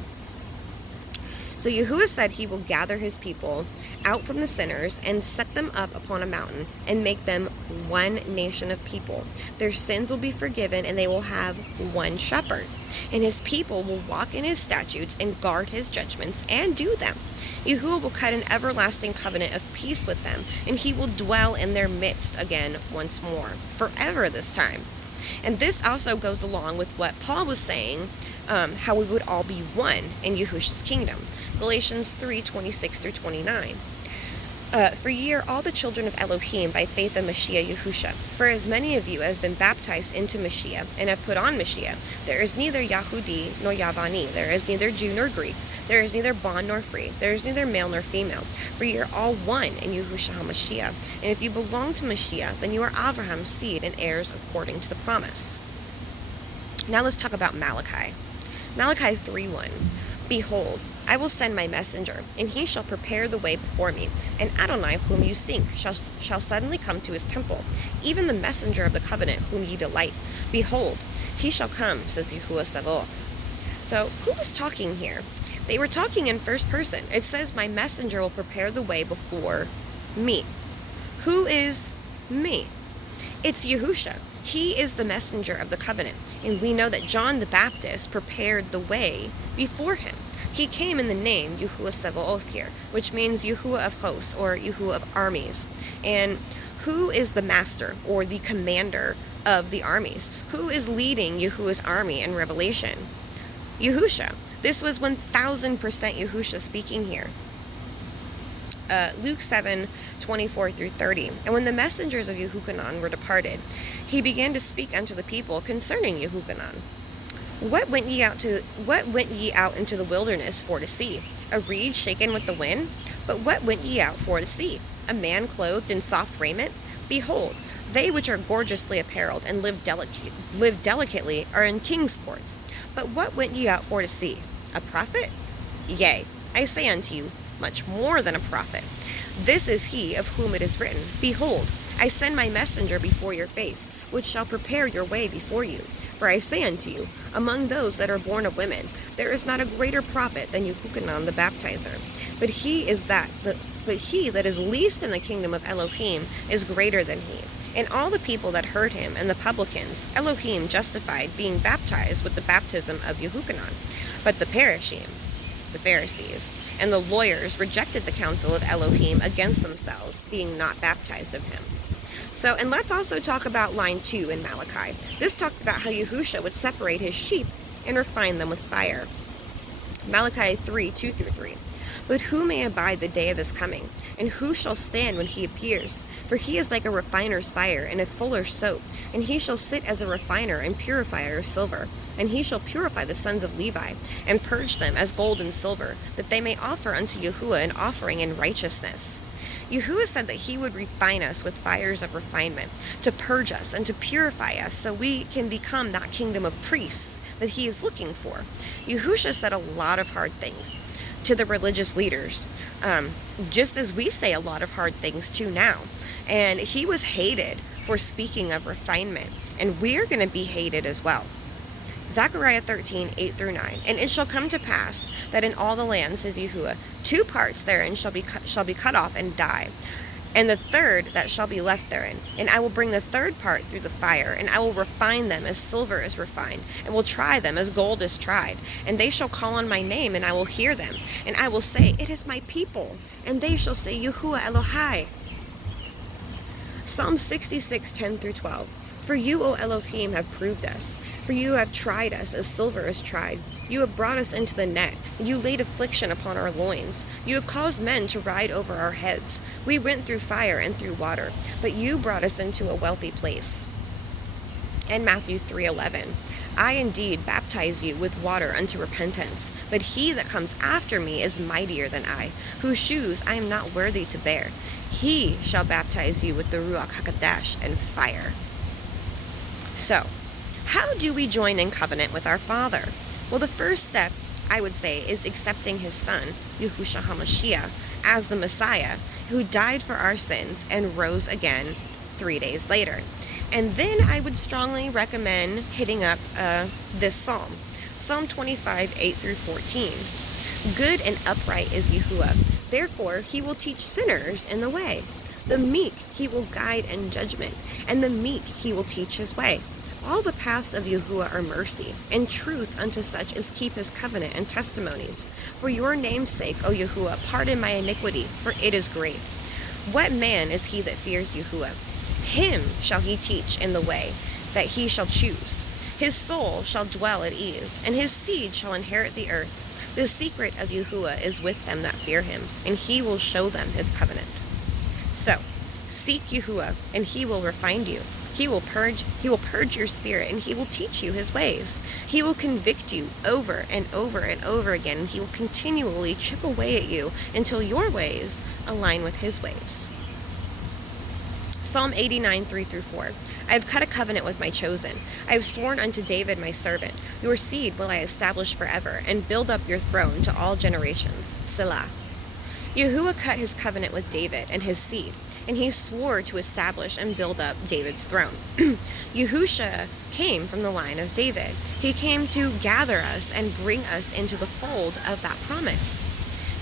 So Yahuah said he will gather his people out from the sinners and set them up upon a mountain and make them one nation of people. Their sins will be forgiven, and they will have one shepherd. And his people will walk in his statutes and guard his judgments and do them. Yahuah will cut an everlasting covenant of peace with them, and he will dwell in their midst again once more, forever this time. And this also goes along with what Paul was saying, how we would all be one in Yahushua's kingdom. Galatians 3:26-29. For ye are all the children of Elohim by faith in Mashiach Yahushua. For as many of you as have been baptized into Mashiach and have put on Mashiach, there is neither Yahudi nor Yavani, there is neither Jew nor Greek, there is neither bond nor free, there is neither male nor female, for ye are all one in Yahushua HaMashiach. And if you belong to Mashiach, then you are Abraham's seed and heirs according to the promise. Now let's talk about Malachi. Malachi 3:1. Behold, I will send my messenger, and he shall prepare the way before me. And Adonai, whom you seek, shall suddenly come to his temple, even the messenger of the covenant, whom ye delight. Behold, he shall come, says Yahuah Sabaoth. So, who was talking here? They were talking in first person. It says, my messenger will prepare the way before me. Who is me? It's Yahusha. He is the messenger of the covenant, and we know that John the Baptist prepared the way before him. He came in the name Yahuah Sebaoth here, which means Yahuah of hosts, or Yahuah of armies. And who is the master, or the commander of the armies? Who is leading Yahuah's army in Revelation? Yahusha. This was 1000% Yahusha speaking here. Luke 7:24-30. And when the messengers of Yahuchanan were departed, he began to speak unto the people concerning Yahuchanan. What went ye out into the wilderness for to see? A reed shaken with the wind? But what went ye out for to see? A man clothed in soft raiment? Behold, they which are gorgeously apparelled and live delicately are in king's courts. But what went ye out for to see? A prophet? Yea, I say unto you, much more than a prophet. This is he of whom it is written, Behold, I send my messenger before your face, which shall prepare your way before you. For I say unto you, among those that are born of women, there is not a greater prophet than Yahuchanan the baptizer. But he that is least in the kingdom of Elohim is greater than he. And all the people that heard him and the publicans, Elohim justified, being baptized with the baptism of Yahuchanan. But the Parashim, the Pharisees, and the lawyers rejected the counsel of Elohim against themselves, being not baptized of him. So, and let's also talk about line 2 in Malachi. This talked about how Yahusha would separate his sheep and refine them with fire. Malachi 3:2-3. But who may abide the day of his coming? And who shall stand when he appears? For he is like a refiner's fire and a fuller's soap. And he shall sit as a refiner and purifier of silver. And he shall purify the sons of Levi, and purge them as gold and silver, that they may offer unto Yahuah an offering in righteousness. Yahuah said that he would refine us with fires of refinement, to purge us and to purify us, so we can become that kingdom of priests that he is looking for. Yahusha said a lot of hard things to the religious leaders, just as we say a lot of hard things too now. And he was hated for speaking of refinement, and we're going to be hated as well. Zechariah 13:8-9. And it shall come to pass that in all the land, says Yahuah, 2 parts therein shall be cut off and die, and the third that shall be left therein. And I will bring the third part through the fire, and I will refine them as silver is refined, and will try them as gold is tried. And they shall call on my name, and I will hear them. And I will say, It is my people. And they shall say, Yahuah Elohai. Psalm 66:10-12. For you, O Elohim, have proved us. For you have tried us as silver is tried. You have brought us into the net. You laid affliction upon our loins. You have caused men to ride over our heads. We went through fire and through water, but you brought us into a wealthy place. And Matthew 3:11. I indeed baptize you with water unto repentance, but he that comes after me is mightier than I, whose shoes I am not worthy to bear. He shall baptize you with the Ruach HaKodesh and fire. So, how do we join in covenant with our Father? Well, the first step, I would say, is accepting his Son, Yahushua HaMashiach, as the Messiah, who died for our sins and rose again 3 days later. And then I would strongly recommend hitting up this psalm, Psalm 25:8-14. Good and upright is Yahuah, therefore he will teach sinners in the way. The meek he will guide in judgment, and the meek he will teach his way. All the paths of Yahuah are mercy, and truth unto such as keep his covenant and testimonies. For your name's sake, O Yahuah, pardon my iniquity, for it is great. What man is he that fears Yahuah? Him shall he teach in the way that he shall choose. His soul shall dwell at ease, and his seed shall inherit the earth. The secret of Yahuah is with them that fear him, and he will show them his covenant. So, seek Yahuah, and he will refine you. He will purge your spirit, and he will teach you his ways. He will convict you over and over and over again, and he will continually chip away at you until your ways align with his ways. Psalm 89:3-4. I have cut a covenant with my chosen. I have sworn unto David my servant. Your seed will I establish forever, and build up your throne to all generations. Selah. Yahuah cut his covenant with David and his seed, and he swore to establish and build up David's throne. Yahusha came from the line of David. He came to gather us and bring us into the fold of that promise.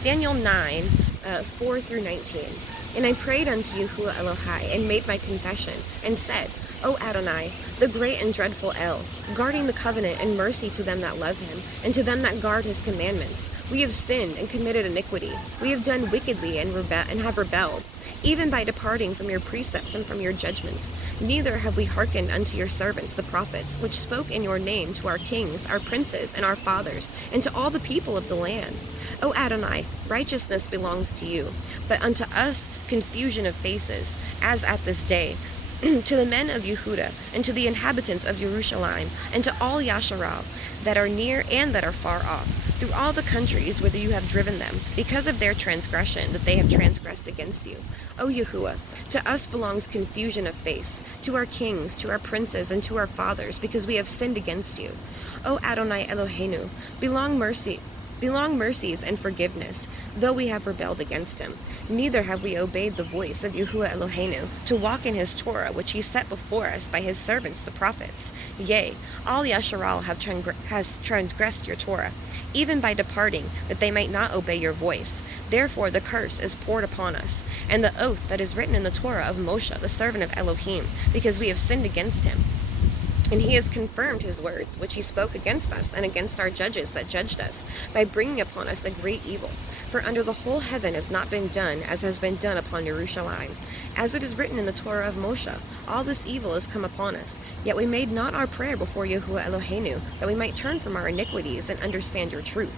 Daniel 9:4-19. And I prayed unto Yahuah Elohai, and made my confession, and said, O Adonai, the great and dreadful El, guarding the covenant and mercy to them that love him, and to them that guard his commandments, we have sinned and committed iniquity. We have done wickedly and have rebelled, even by departing from your precepts and from your judgments. Neither have we hearkened unto your servants the prophets, which spoke in your name to our kings, our princes, and our fathers, and to all the people of the land. O Adonai, righteousness belongs to you, but unto us confusion of faces, as at this day. To the men of Yehudah, and to the inhabitants of Jerusalem, and to all Yashar'al, that are near and that are far off, through all the countries whither you have driven them, because of their transgression that they have transgressed against you. O Yahuah, to us belongs confusion of face, to our kings, to our princes, and to our fathers, because we have sinned against you. O Adonai Eloheinu, belong mercies and forgiveness, though we have rebelled against him. Neither have we obeyed the voice of Yahuah Eloheinu, to walk in his Torah, which he set before us by his servants the prophets. Yea, all Yashar'al has transgressed your Torah, even by departing, that they might not obey your voice. Therefore the curse is poured upon us, and the oath that is written in the Torah of Moshe, the servant of Elohim, because we have sinned against him. And he has confirmed his words, which he spoke against us and against our judges that judged us, by bringing upon us a great evil. For under the whole heaven has not been done as has been done upon Jerusalem. As it is written in the Torah of Moshe, all this evil is come upon us. Yet we made not our prayer before Yahuah Eloheinu, that we might turn from our iniquities and understand your truth.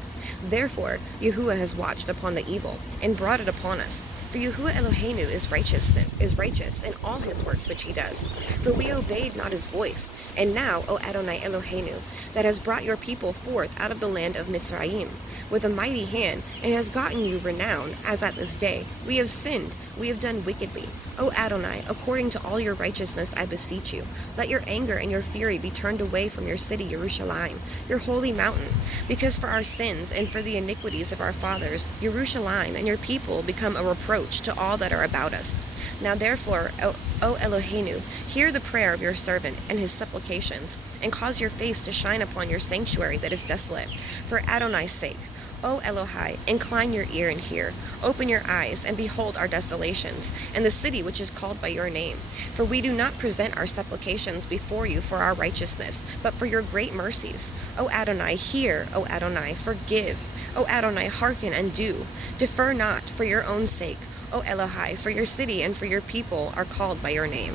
Therefore Yahuah has watched upon the evil, and brought it upon us. For Yahuah Eloheinu is righteous in all his works which he does. For we obeyed not his voice. And now, O Adonai Eloheinu, that has brought your people forth out of the land of Mitzrayim, with a mighty hand, and has gotten you renown, as at this day, we have sinned, we have done wickedly. O Adonai, according to all your righteousness I beseech you, let your anger and your fury be turned away from your city Jerusalem, your holy mountain, because for our sins and for the iniquities of our fathers, Jerusalem and your people become a reproach to all that are about us. Now therefore, O Eloheinu, hear the prayer of your servant and his supplications, and cause your face to shine upon your sanctuary that is desolate, for Adonai's sake. O Elohai, incline your ear and hear. Open your eyes and behold our desolations, and the city which is called by your name. For we do not present our supplications before you for our righteousness, but for your great mercies. O Adonai, hear. O Adonai, forgive. O Adonai, hearken and do. Defer not for your own sake. O Elohai, for your city and for your people are called by your name.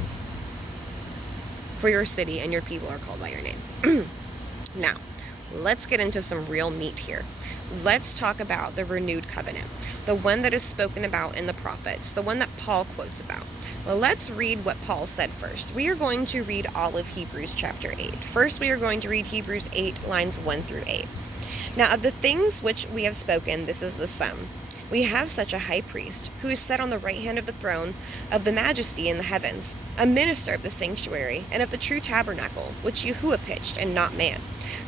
For your city and your people are called by your name. Now, let's get into some real meat here. Let's talk about the renewed covenant, the one that is spoken about in the prophets, the one that Paul quotes about. Well, let's read what Paul said first. We are going to read all of Hebrews chapter 8. First, we are going to read Hebrews 8, lines 1 through 8. Now, of the things which we have spoken, this is the sum. We have such a high priest, who is set on the right hand of the throne of the majesty in the heavens, a minister of the sanctuary, and of the true tabernacle, which Yahuah pitched, and not man.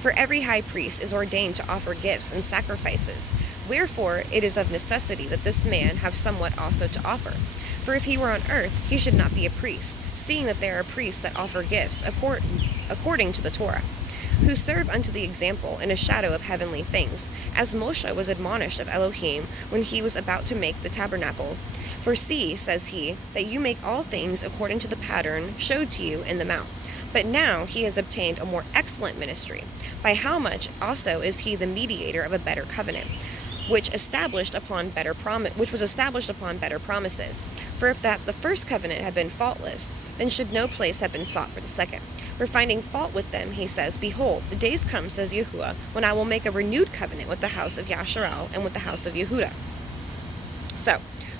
For every high priest is ordained to offer gifts and sacrifices. Wherefore it is of necessity that this man have somewhat also to offer. For if he were on earth, he should not be a priest, seeing that there are priests that offer gifts according to the Torah, who serve unto the example in a shadow of heavenly things, as Moshe was admonished of Elohim when he was about to make the tabernacle. For see, says he, that you make all things according to the pattern showed to you in the mount. But now he has obtained a more excellent ministry. By how much also is he the mediator of a better covenant, which was established upon better promises. For if that the first covenant had been faultless, then should no place have been sought for the second. For finding fault with them, he says, Behold, the days come, says Yahuah, when I will make a renewed covenant with the house of Yashar'al and with the house of Yehudah. So,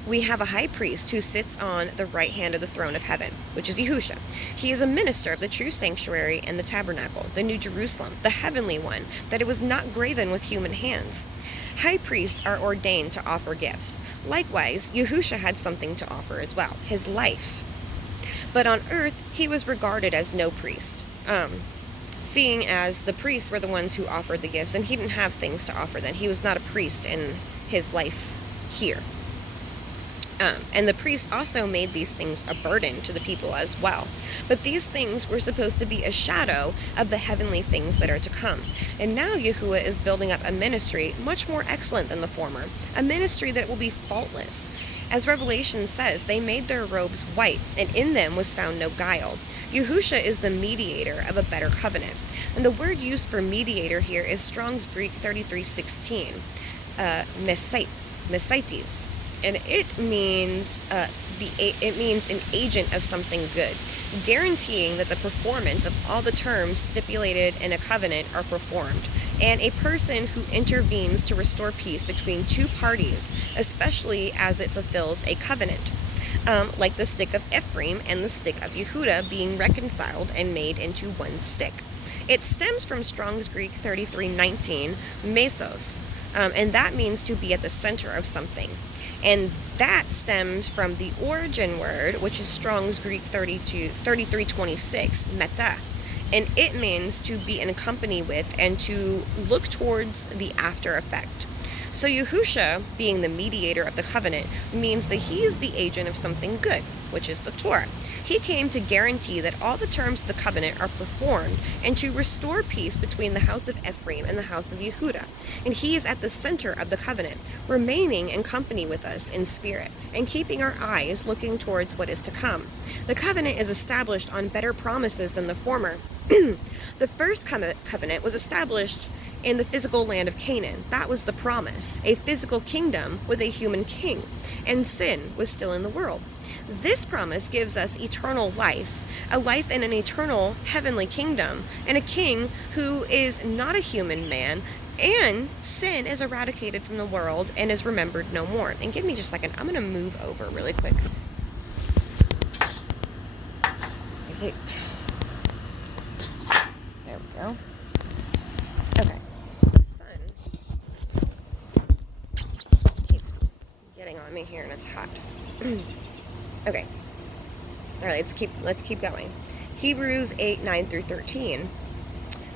we have a high priest who sits on the right hand of the throne of heaven, which is Yahushua. He is a minister of the true sanctuary and the tabernacle, the new Jerusalem, the heavenly one, that it was not graven with human hands. High priests are ordained to offer gifts. Likewise, Yahushua had something to offer as well, his life. But on earth, he was regarded as no priest, seeing as the priests were the ones who offered the gifts, and he didn't have things to offer then. He was not a priest in his life here. And the priest also made these things a burden to the people as well. But these things were supposed to be a shadow of the heavenly things that are to come. And now Yahuah is building up a ministry much more excellent than the former, a ministry that will be faultless. As Revelation says, they made their robes white, and in them was found no guile. Yahusha is the mediator of a better covenant. And the word used for mediator here is Strong's Greek 3316, mesites, and it means an agent of something good, guaranteeing that the performance of all the terms stipulated in a covenant are performed, and a person who intervenes to restore peace between two parties, especially as it fulfills a covenant, like the stick of Ephraim and the stick of Yehudah being reconciled and made into one stick. It stems from Strong's Greek 3319, mesos, and that means to be at the center of something. And that stems from the origin word, which is Strong's Greek 3326, meta. And it means to be in company with and to look towards the after effect. So Yahusha, being the mediator of the covenant, means that he is the agent of something good, which is the Torah. He came to guarantee that all the terms of the covenant are performed and to restore peace between the house of Ephraim and the house of Yehudah. And he is at the center of the covenant, remaining in company with us in spirit and keeping our eyes looking towards what is to come. The covenant is established on better promises than the former. The first covenant was established in the physical land of Canaan. That was the promise, a physical kingdom with a human king, and sin was still in the world. This promise gives us eternal life, a life in an eternal heavenly kingdom, and a king who is not a human man, and sin is eradicated from the world and is remembered no more. And give me just a second, I'm going to move over really quick. There we go. Okay. The sun keeps getting on me here and it's hot. Okay. All right, let's keep going. Hebrews 8:9-13.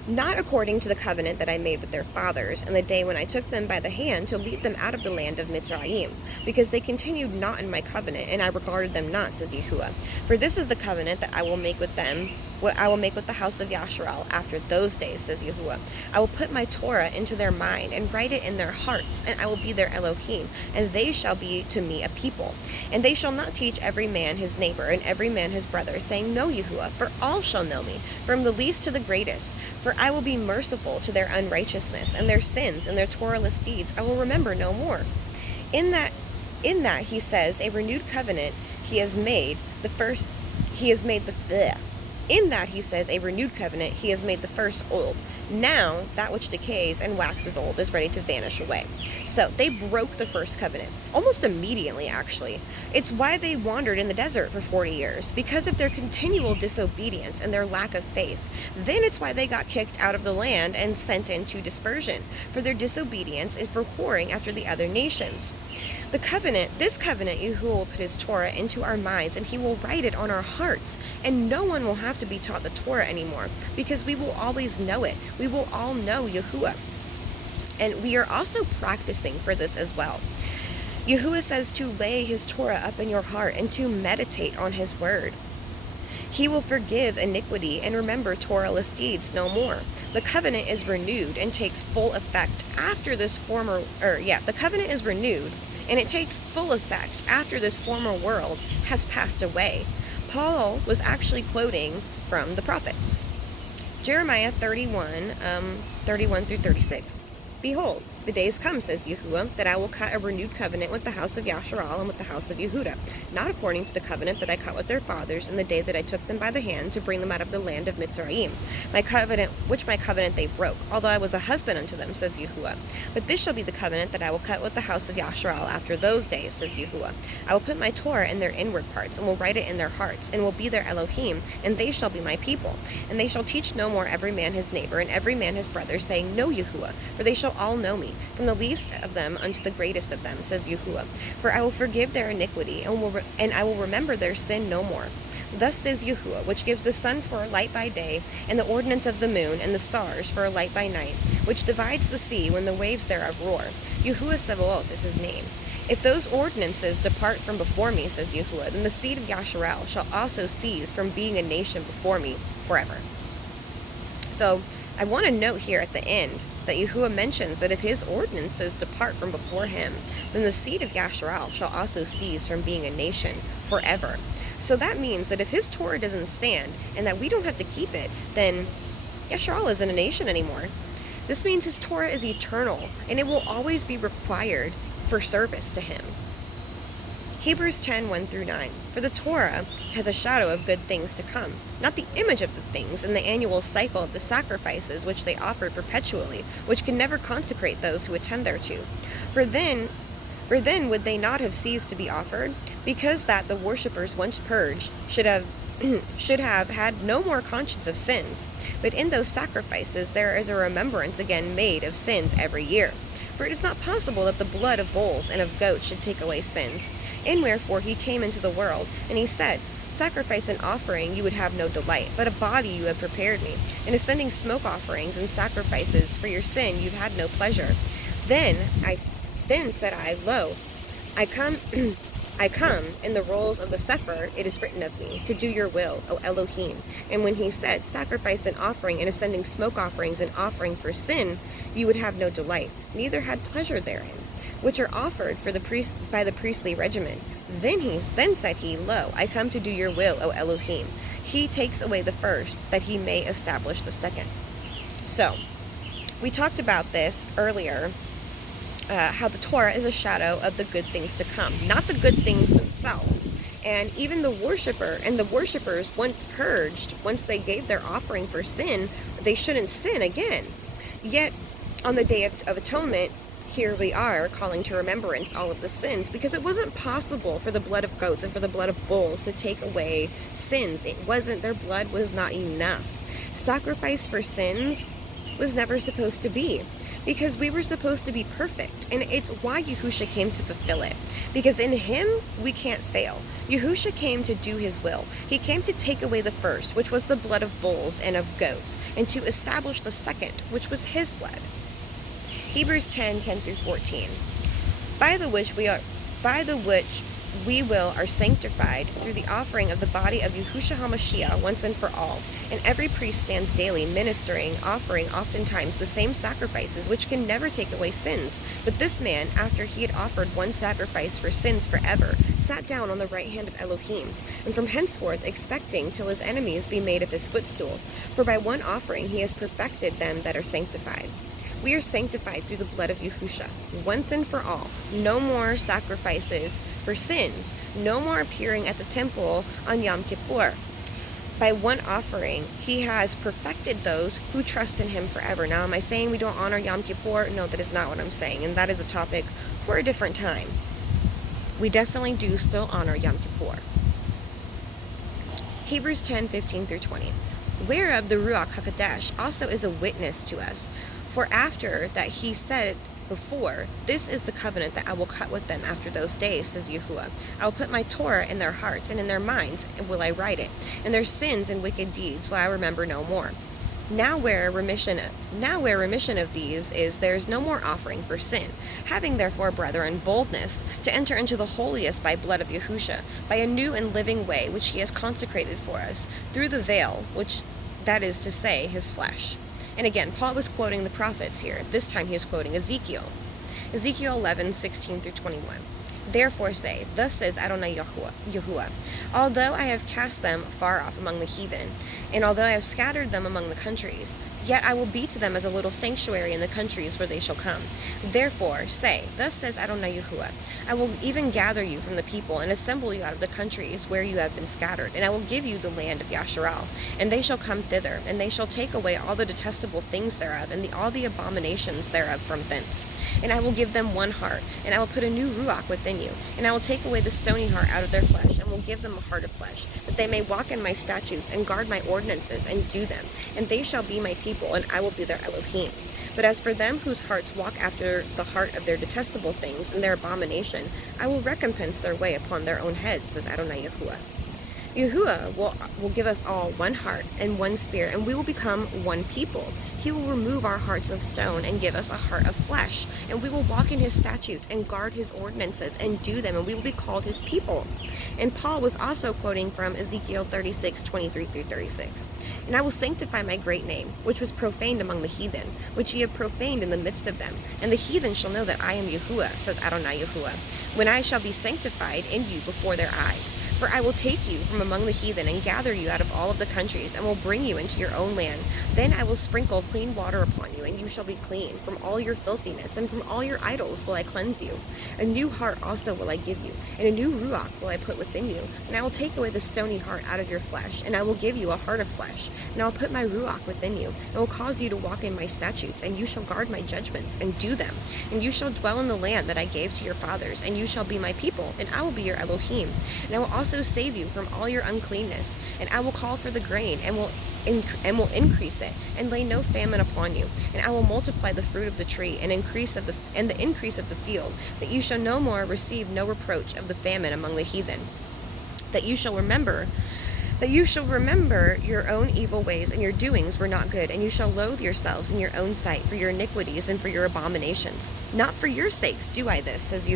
Not according to the covenant that I made with their fathers in the day when I took them by the hand to lead them out of the land of Mitzrayim, because they continued not in my covenant, and I regarded them not, says Yahuah. For this is the covenant that I will make with them, what I will make with the house of Yashar'al after those days, says Yahuah. I will put my Torah into their mind and write it in their hearts, and I will be their Elohim, and they shall be to me a people. And they shall not teach every man his neighbor and every man his brother, saying, Know Yahuah, for all shall know me, from the least to the greatest. For I will be merciful to their unrighteousness, and their sins and their Torahless deeds I will remember no more. In that he says, a renewed covenant he has made the first old. Now that which decays and waxes old is ready to vanish away. So they broke the first covenant almost immediately, actually. It's why they wandered in the desert for 40 years, because of their continual disobedience and their lack of faith. Then it's why they got kicked out of the land and sent into dispersion, for their disobedience and for whoring after the other nations. This covenant, Yahuah will put his Torah into our minds, and he will write it on our hearts, and no one will have to be taught the Torah anymore, because we will always know it. We will all know Yahuah. And we are also practicing for this as well. Yahuah says to lay his Torah up in your heart and to meditate on his word. He will forgive iniquity and remember Torahless deeds no more. The covenant is renewed and takes full effect after this the covenant is renewed and it takes full effect after this former world has passed away. Paul was actually quoting from the prophets. Jeremiah 31:31-36. Behold, the days come, says Yahuah, that I will cut a renewed covenant with the house of Yashar'al and with the house of Yehudah, not according to the covenant that I cut with their fathers in the day that I took them by the hand to bring them out of the land of Mitzrayim, my covenant they broke, although I was a husband unto them, says Yahuah. But this shall be the covenant that I will cut with the house of Yashar'al after those days, says Yahuah. I will put my Torah in their inward parts, and will write it in their hearts, and will be their Elohim, and they shall be my people. And they shall teach no more every man his neighbor, and every man his brother, saying, Know Yahuah, for they shall all know me, from the least of them unto the greatest of them, says Yahuah. For I will forgive their iniquity, and I will remember their sin no more. Thus says Yahuah, which gives the sun for a light by day, and the ordinance of the moon and the stars for a light by night, which divides the sea when the waves thereof roar. Yahuah Sebaoth is his name. If those ordinances depart from before me, says Yahuah, then the seed of Yashar'al shall also cease from being a nation before me forever. So I want to note here at the end that Yahuah mentions that if his ordinances depart from before him, then the seed of Yashar'al shall also cease from being a nation forever. So that means that if his Torah doesn't stand and that we don't have to keep it, then Yashar'al isn't a nation anymore. This means his Torah is eternal and it will always be required for service to him. Hebrews 10, 1-9. For the Torah has a shadow of good things to come, not the image of the things in the annual cycle of the sacrifices which they offer perpetually, which can never consecrate those who attend thereto. For then would they not have ceased to be offered, because that the worshippers once purged should have had no more conscience of sins. But in those sacrifices there is a remembrance again made of sins every year. For it is not possible that the blood of bulls and of goats should take away sins. And wherefore he came into the world, and he said, Sacrifice and offering you would have no delight, but a body you have prepared me. And ascending smoke offerings and sacrifices for your sin you had no pleasure. Then said I, Lo, I come in the rolls of the Sefer, it is written of me, to do your will, O Elohim. And when he said, Sacrifice and offering and ascending smoke offerings and offering for sin, you would have no delight, neither had pleasure therein, which are offered for the priest by the priestly regimen. Then said he, Lo, I come to do your will, O Elohim. He takes away the first, that he may establish the second. So, we talked about this earlier, how the Torah is a shadow of the good things to come, not the good things themselves. And even the worshippers once purged, once they gave their offering for sin, they shouldn't sin again. Yet, on the Day of Atonement, here we are calling to remembrance all of the sins, because it wasn't possible for the blood of goats and for the blood of bulls to take away sins. Their blood was not enough. Sacrifice for sins was never supposed to be, because we were supposed to be perfect, and it's why Yahusha came to fulfill it, because in him we can't fail. Yahusha came to do his will. He came to take away the first, which was the blood of bulls and of goats, and to establish the second, which was his blood. Hebrews 10, 10-14. By the which we are sanctified through the offering of the body of Yahushua HaMashiach once and for all. And every priest stands daily ministering, offering oftentimes the same sacrifices, which can never take away sins. But this man, after he had offered one sacrifice for sins forever, sat down on the right hand of Elohim, and from henceforth expecting till his enemies be made of his footstool. For by one offering he has perfected them that are sanctified. We are sanctified through the blood of Yahusha, once and for all. No more sacrifices for sins. No more appearing at the temple on Yom Kippur. By one offering, he has perfected those who trust in him forever. Now, am I saying we don't honor Yom Kippur? No, that is not what I'm saying, and that is a topic for a different time. We definitely do still honor Yom Kippur. Hebrews 10, 15-20. Whereof the Ruach HaKodesh also is a witness to us. For after that he said before, this is the covenant that I will cut with them after those days, says Yahuah. I will put my Torah in their hearts, and in their minds will I write it, and their sins and wicked deeds will I remember no more. Now where remission of these is, there is no more offering for sin. Having therefore, brethren, boldness to enter into the holiest by blood of Yahusha, by a new and living way which he has consecrated for us, through the veil, which that is to say, his flesh. And again, Paul was quoting the prophets here. This time he was quoting Ezekiel. Ezekiel 11, 16-21. Therefore say, Thus says Adonai Yahuah, although I have cast them far off among the heathen, and although I have scattered them among the countries, yet I will be to them as a little sanctuary in the countries where they shall come. Therefore say, Thus says Adonai Yahuah, I will even gather you from the people, and assemble you out of the countries where you have been scattered, and I will give you the land of Yashar'al, and they shall come thither, and they shall take away all the detestable things thereof, and all the abominations thereof from thence. And I will give them one heart, and I will put a new ruach within you, and I will take away the stony heart out of their flesh, and will give them a heart of flesh, that they may walk in my statutes, and guard my ordinances, and do them. And they shall be my people, and I will be their Elohim. But as for them whose hearts walk after the heart of their detestable things and their abomination, I will recompense their way upon their own heads, says Adonai Yahuah. Yahuah will give us all one heart and one spirit, and we will become one people. He will remove our hearts of stone and give us a heart of flesh, and we will walk in his statutes and guard his ordinances and do them, and we will be called his people. And Paul was also quoting from Ezekiel 36, 23-36. And I will sanctify my great name, which was profaned among the heathen, which ye have profaned in the midst of them. And the heathen shall know that I am Yahuah, says Adonai Yahuah, when I shall be sanctified in you before their eyes. For I will take you from among the heathen, and gather you out of all of the countries, and will bring you into your own land. Then I will sprinkle clean water upon you, and you shall be clean. From all your filthiness, and from all your idols will I cleanse you. A new heart also will I give you, and a new ruach will I put within you. And I will take away the stony heart out of your flesh, and I will give you a heart of flesh. And I will put my ruach within you, and will cause you to walk in my statutes, and you shall guard my judgments, and do them. And you shall dwell in the land that I gave to your fathers, and you shall be my people, and I will be your Elohim. And I will also save you from all your uncleanness, and I will call for the grain, and will increase it, and lay no famine upon you. And I will multiply the fruit of the tree, and the increase of the field, that you shall no more receive no reproach of the famine among the heathen. That you shall remember your own evil ways, and your doings were not good, and you shall loathe yourselves in your own sight for your iniquities and for your abominations. Not for your sakes do I this, says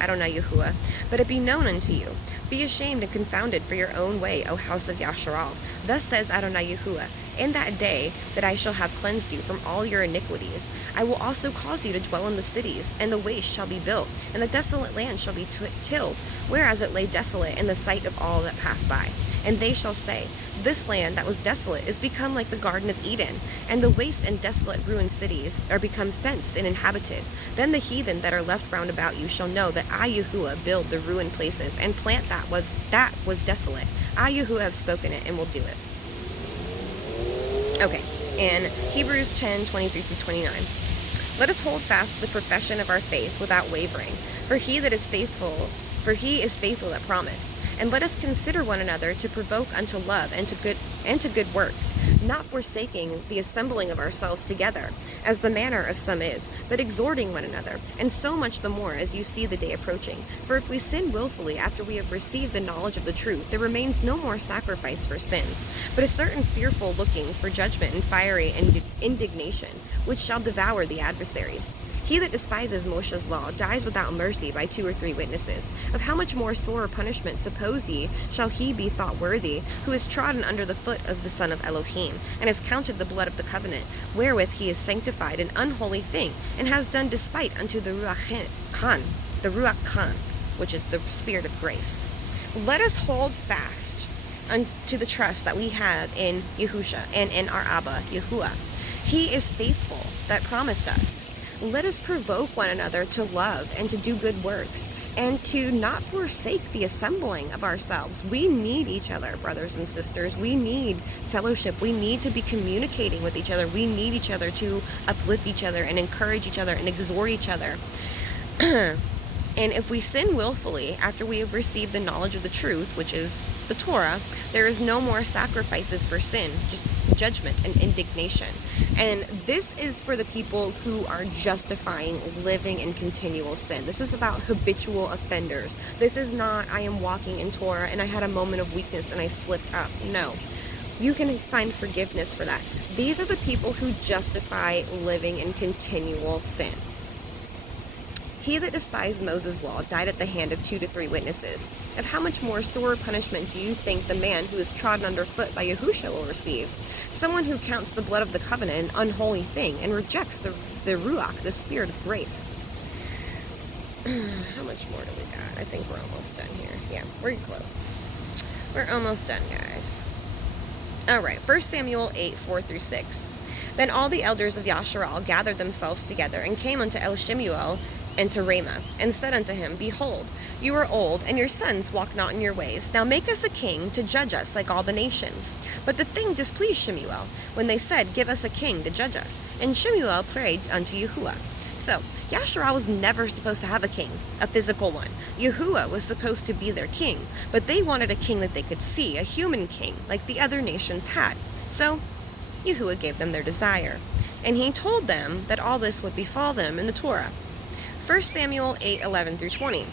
Adonai Yahuah, but it be known unto you. Be ashamed and confounded for your own way, O house of Yashar'al. Thus says Adonai Yahuah, in that day that I shall have cleansed you from all your iniquities, I will also cause you to dwell in the cities, and the waste shall be built, and the desolate land shall be tilled, whereas it lay desolate in the sight of all that passed by. And they shall say, this land that was desolate is become like the Garden of Eden, and the waste and desolate ruined cities are become fenced and inhabited. Then the heathen that are left round about you shall know that I, Yahuah, build the ruined places, and plant that was desolate. I, Yahuah, have spoken it, and will do it. Okay, in Hebrews 10:23-29. Let us hold fast to the profession of our faith without wavering, for he is faithful that promised. And let us consider one another to provoke unto love and to good works, not forsaking the assembling of ourselves together, as the manner of some is, but exhorting one another, and so much the more as you see the day approaching. For if we sin willfully after we have received the knowledge of the truth, there remains no more sacrifice for sins, but a certain fearful looking for judgment and fiery indignation, which shall devour the adversaries. He that despises Moshe's law dies without mercy by 2 or 3 witnesses. Of how much more sore punishment, suppose ye, shall he be thought worthy, who is trodden under the foot of the Son of Elohim, and has counted the blood of the covenant, wherewith he is sanctified an unholy thing, and has done despite unto the Ruach Khan, which is the Spirit of grace. Let us hold fast unto the trust that we have in Yahusha and in our Abba, Yahuah. He is faithful that promised us. Let us provoke one another to love and to do good works, and to not forsake the assembling of ourselves. We need each other, brothers and sisters. We need fellowship. We need to be communicating with each other. We need each other to uplift each other and encourage each other and exhort each other. And if we sin willfully after we have received the knowledge of the truth, which is the Torah, there is no more sacrifices for sin, just judgment and indignation. And this is for the people who are justifying living in continual sin. This is about habitual offenders. This is not, I am walking in Torah and I had a moment of weakness and I slipped up. No. You can find forgiveness for that. These are the people who justify living in continual sin. He that despised Moses' law died at the hand of 2 to 3 witnesses. Of how much more sore punishment do you think the man who is trodden underfoot by Yahushua will receive? Someone who counts the blood of the covenant an unholy thing and rejects the Ruach, the Spirit of grace. How much more do we got? I think we're almost done here. Yeah, we're close. We're almost done, guys. Alright, 1 Samuel 8:4-6. Then all the elders of Yashar'al gathered themselves together and came unto Shemuel and to Ramah, and said unto him, Behold, you are old, and your sons walk not in your ways. Now make us a king to judge us like all the nations. But the thing displeased Shemuel, when they said, Give us a king to judge us. And Shemuel prayed unto Yahuah. So, Yashar'al was never supposed to have a king, a physical one. Yahuah was supposed to be their king, but they wanted a king that they could see, a human king, like the other nations had. So, Yahuah gave them their desire. And he told them that all this would befall them in the Torah. 1 Samuel 8:11-20.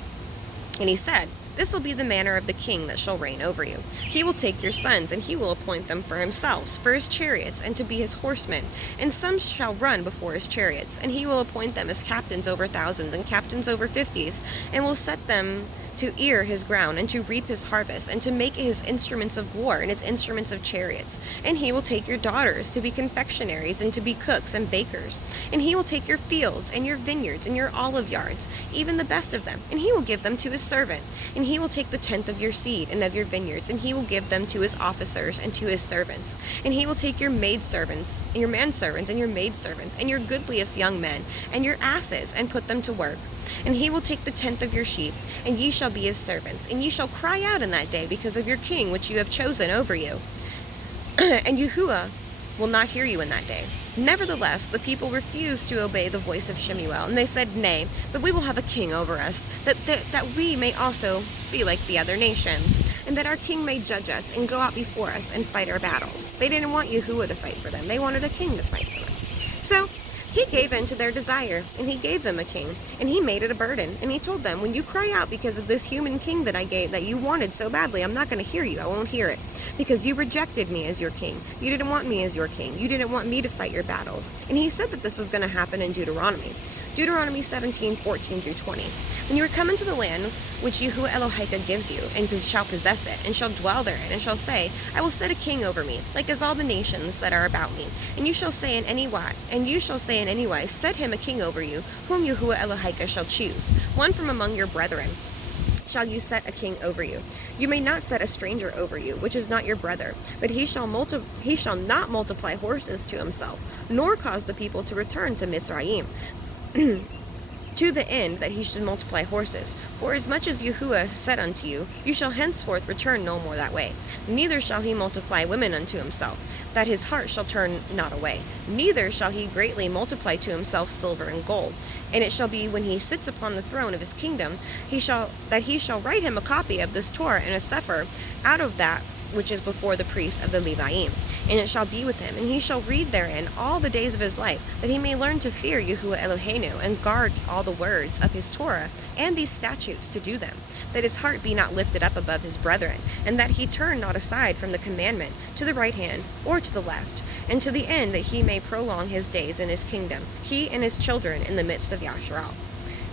And he said, This will be the manner of the king that shall reign over you. He will take your sons, and he will appoint them for himself, for his chariots, and to be his horsemen. And some shall run before his chariots, and he will appoint them as captains over thousands, and captains over 50s, and will set them to ear his ground, and to reap his harvest, and to make his instruments of war and his instruments of chariots. And he will take your daughters to be confectionaries and to be cooks and bakers. And he will take your fields and your vineyards and your olive yards, even the best of them, and he will give them to his servant. And he will take the tenth of your seed and of your vineyards, and he will give them to his officers and to his servants. And he will take your maidservants, your manservants, and your maidservants, and your goodliest young men, and your asses, and put them to work. And he will take the tenth of your sheep, and ye shall be his servants. And ye shall cry out in that day because of your king, which you have chosen over you. And Yahuah will not hear you in that day. Nevertheless, the people refused to obey the voice of Shemuel, and they said, Nay, but we will have a king over us, that we may also be like the other nations, and that our king may judge us and go out before us and fight our battles. They didn't want Yahuah to fight for them. They wanted a king to fight for them. So he gave in to their desire, and he gave them a king, and he made it a burden. And he told them, when you cry out because of this human king that I gave, that you wanted so badly, I'm not going to hear you. I won't hear it. Because you rejected me as your king. You didn't want me as your king. You didn't want me to fight your battles. And he said that this was going to happen in Deuteronomy. Deuteronomy 17:14-20. When you are come into the land which Yahuah Eloheka gives you, and shall possess it, and shall dwell therein, and shall say, I will set a king over me, like as all the nations that are about me. And you shall say in any wise, set him a king over you, whom Yahuah Eloheka shall choose, one from among your brethren. Shall you set a king over you? You may not set a stranger over you, which is not your brother, but he shall not multiply horses to himself, nor cause the people to return to Mizraim, to the end that he should multiply horses. For as much as Yahuah said unto you, you shall henceforth return no more that way. Neither shall he multiply women unto himself, that his heart shall turn not away. Neither shall he greatly multiply to himself silver and gold. And it shall be when he sits upon the throne of his kingdom, he shall write him a copy of this Torah and a sefer out of that which is before the priests of the Leviim. And it shall be with him, and he shall read therein all the days of his life, that he may learn to fear Yahuah Eloheinu, and guard all the words of his Torah, and these statutes to do them, that his heart be not lifted up above his brethren, and that he turn not aside from the commandment to the right hand or to the left, and to the end that he may prolong his days in his kingdom, he and his children in the midst of Yashar'al.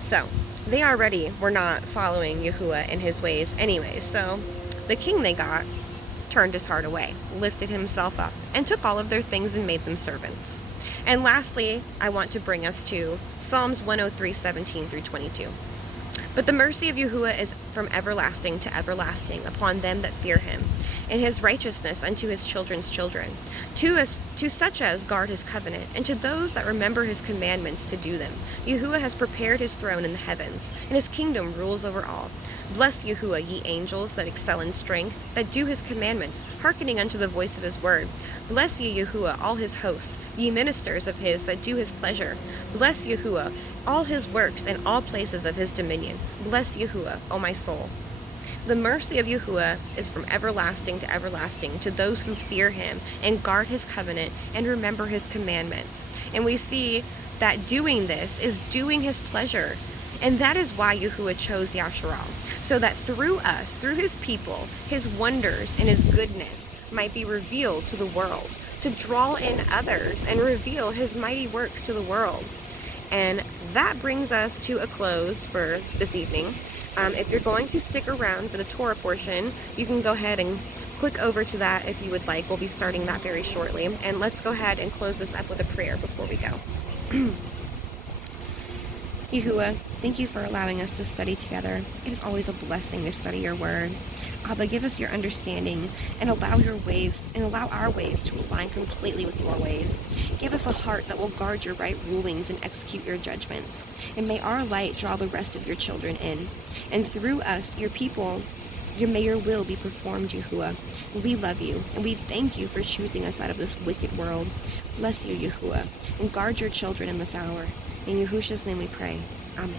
So, they already were not following Yahuah in his ways anyways, so the king they got turned his heart away, lifted himself up, and took all of their things and made them servants. And lastly, I want to bring us to Psalms 103:17-22. But the mercy of Yahuah is from everlasting to everlasting upon them that fear him, and his righteousness unto his children's children, to such as guard his covenant, and to those that remember his commandments to do them. Yahuah has prepared his throne in the heavens, and his kingdom rules over all. Bless Yahuah, ye angels that excel in strength, that do his commandments, hearkening unto the voice of his word. Bless ye Yahuah, all his hosts, ye ministers of his that do his pleasure. Bless Yahuah, all his works, and all places of his dominion. Bless Yahuah, O my soul. The mercy of Yahuah is from everlasting to everlasting to those who fear him and guard his covenant and remember his commandments. And we see that doing this is doing his pleasure. And that is why Yahuah chose Yashar'al, so that through us, through his people, his wonders and his goodness might be revealed to the world, to draw in others and reveal his mighty works to the world. And that brings us to a close for this evening. If you're going to stick around for the Torah portion, you can go ahead and click over to that if you would like. We'll be starting that very shortly. And let's go ahead and close this up with a prayer before we go. Yahuah, thank you for allowing us to study together. It is always a blessing to study your word. Abba, give us your understanding and allow our ways to align completely with your ways. Give us a heart that will guard your right rulings and execute your judgments. And may our light draw the rest of your children in. And through us, your people, may your will be performed, Yahuah. We love you, and we thank you for choosing us out of this wicked world. Bless you, Yahuah, and guard your children in this hour. In Yahushua's name we pray. Amen.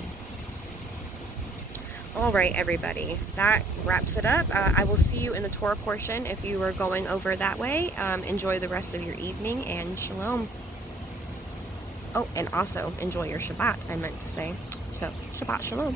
All right, everybody. That wraps it up. I will see you in the Torah portion if you are going over that way. Enjoy the rest of your evening, and shalom. Oh, and also enjoy your Shabbat, I meant to say. So, Shabbat Shalom.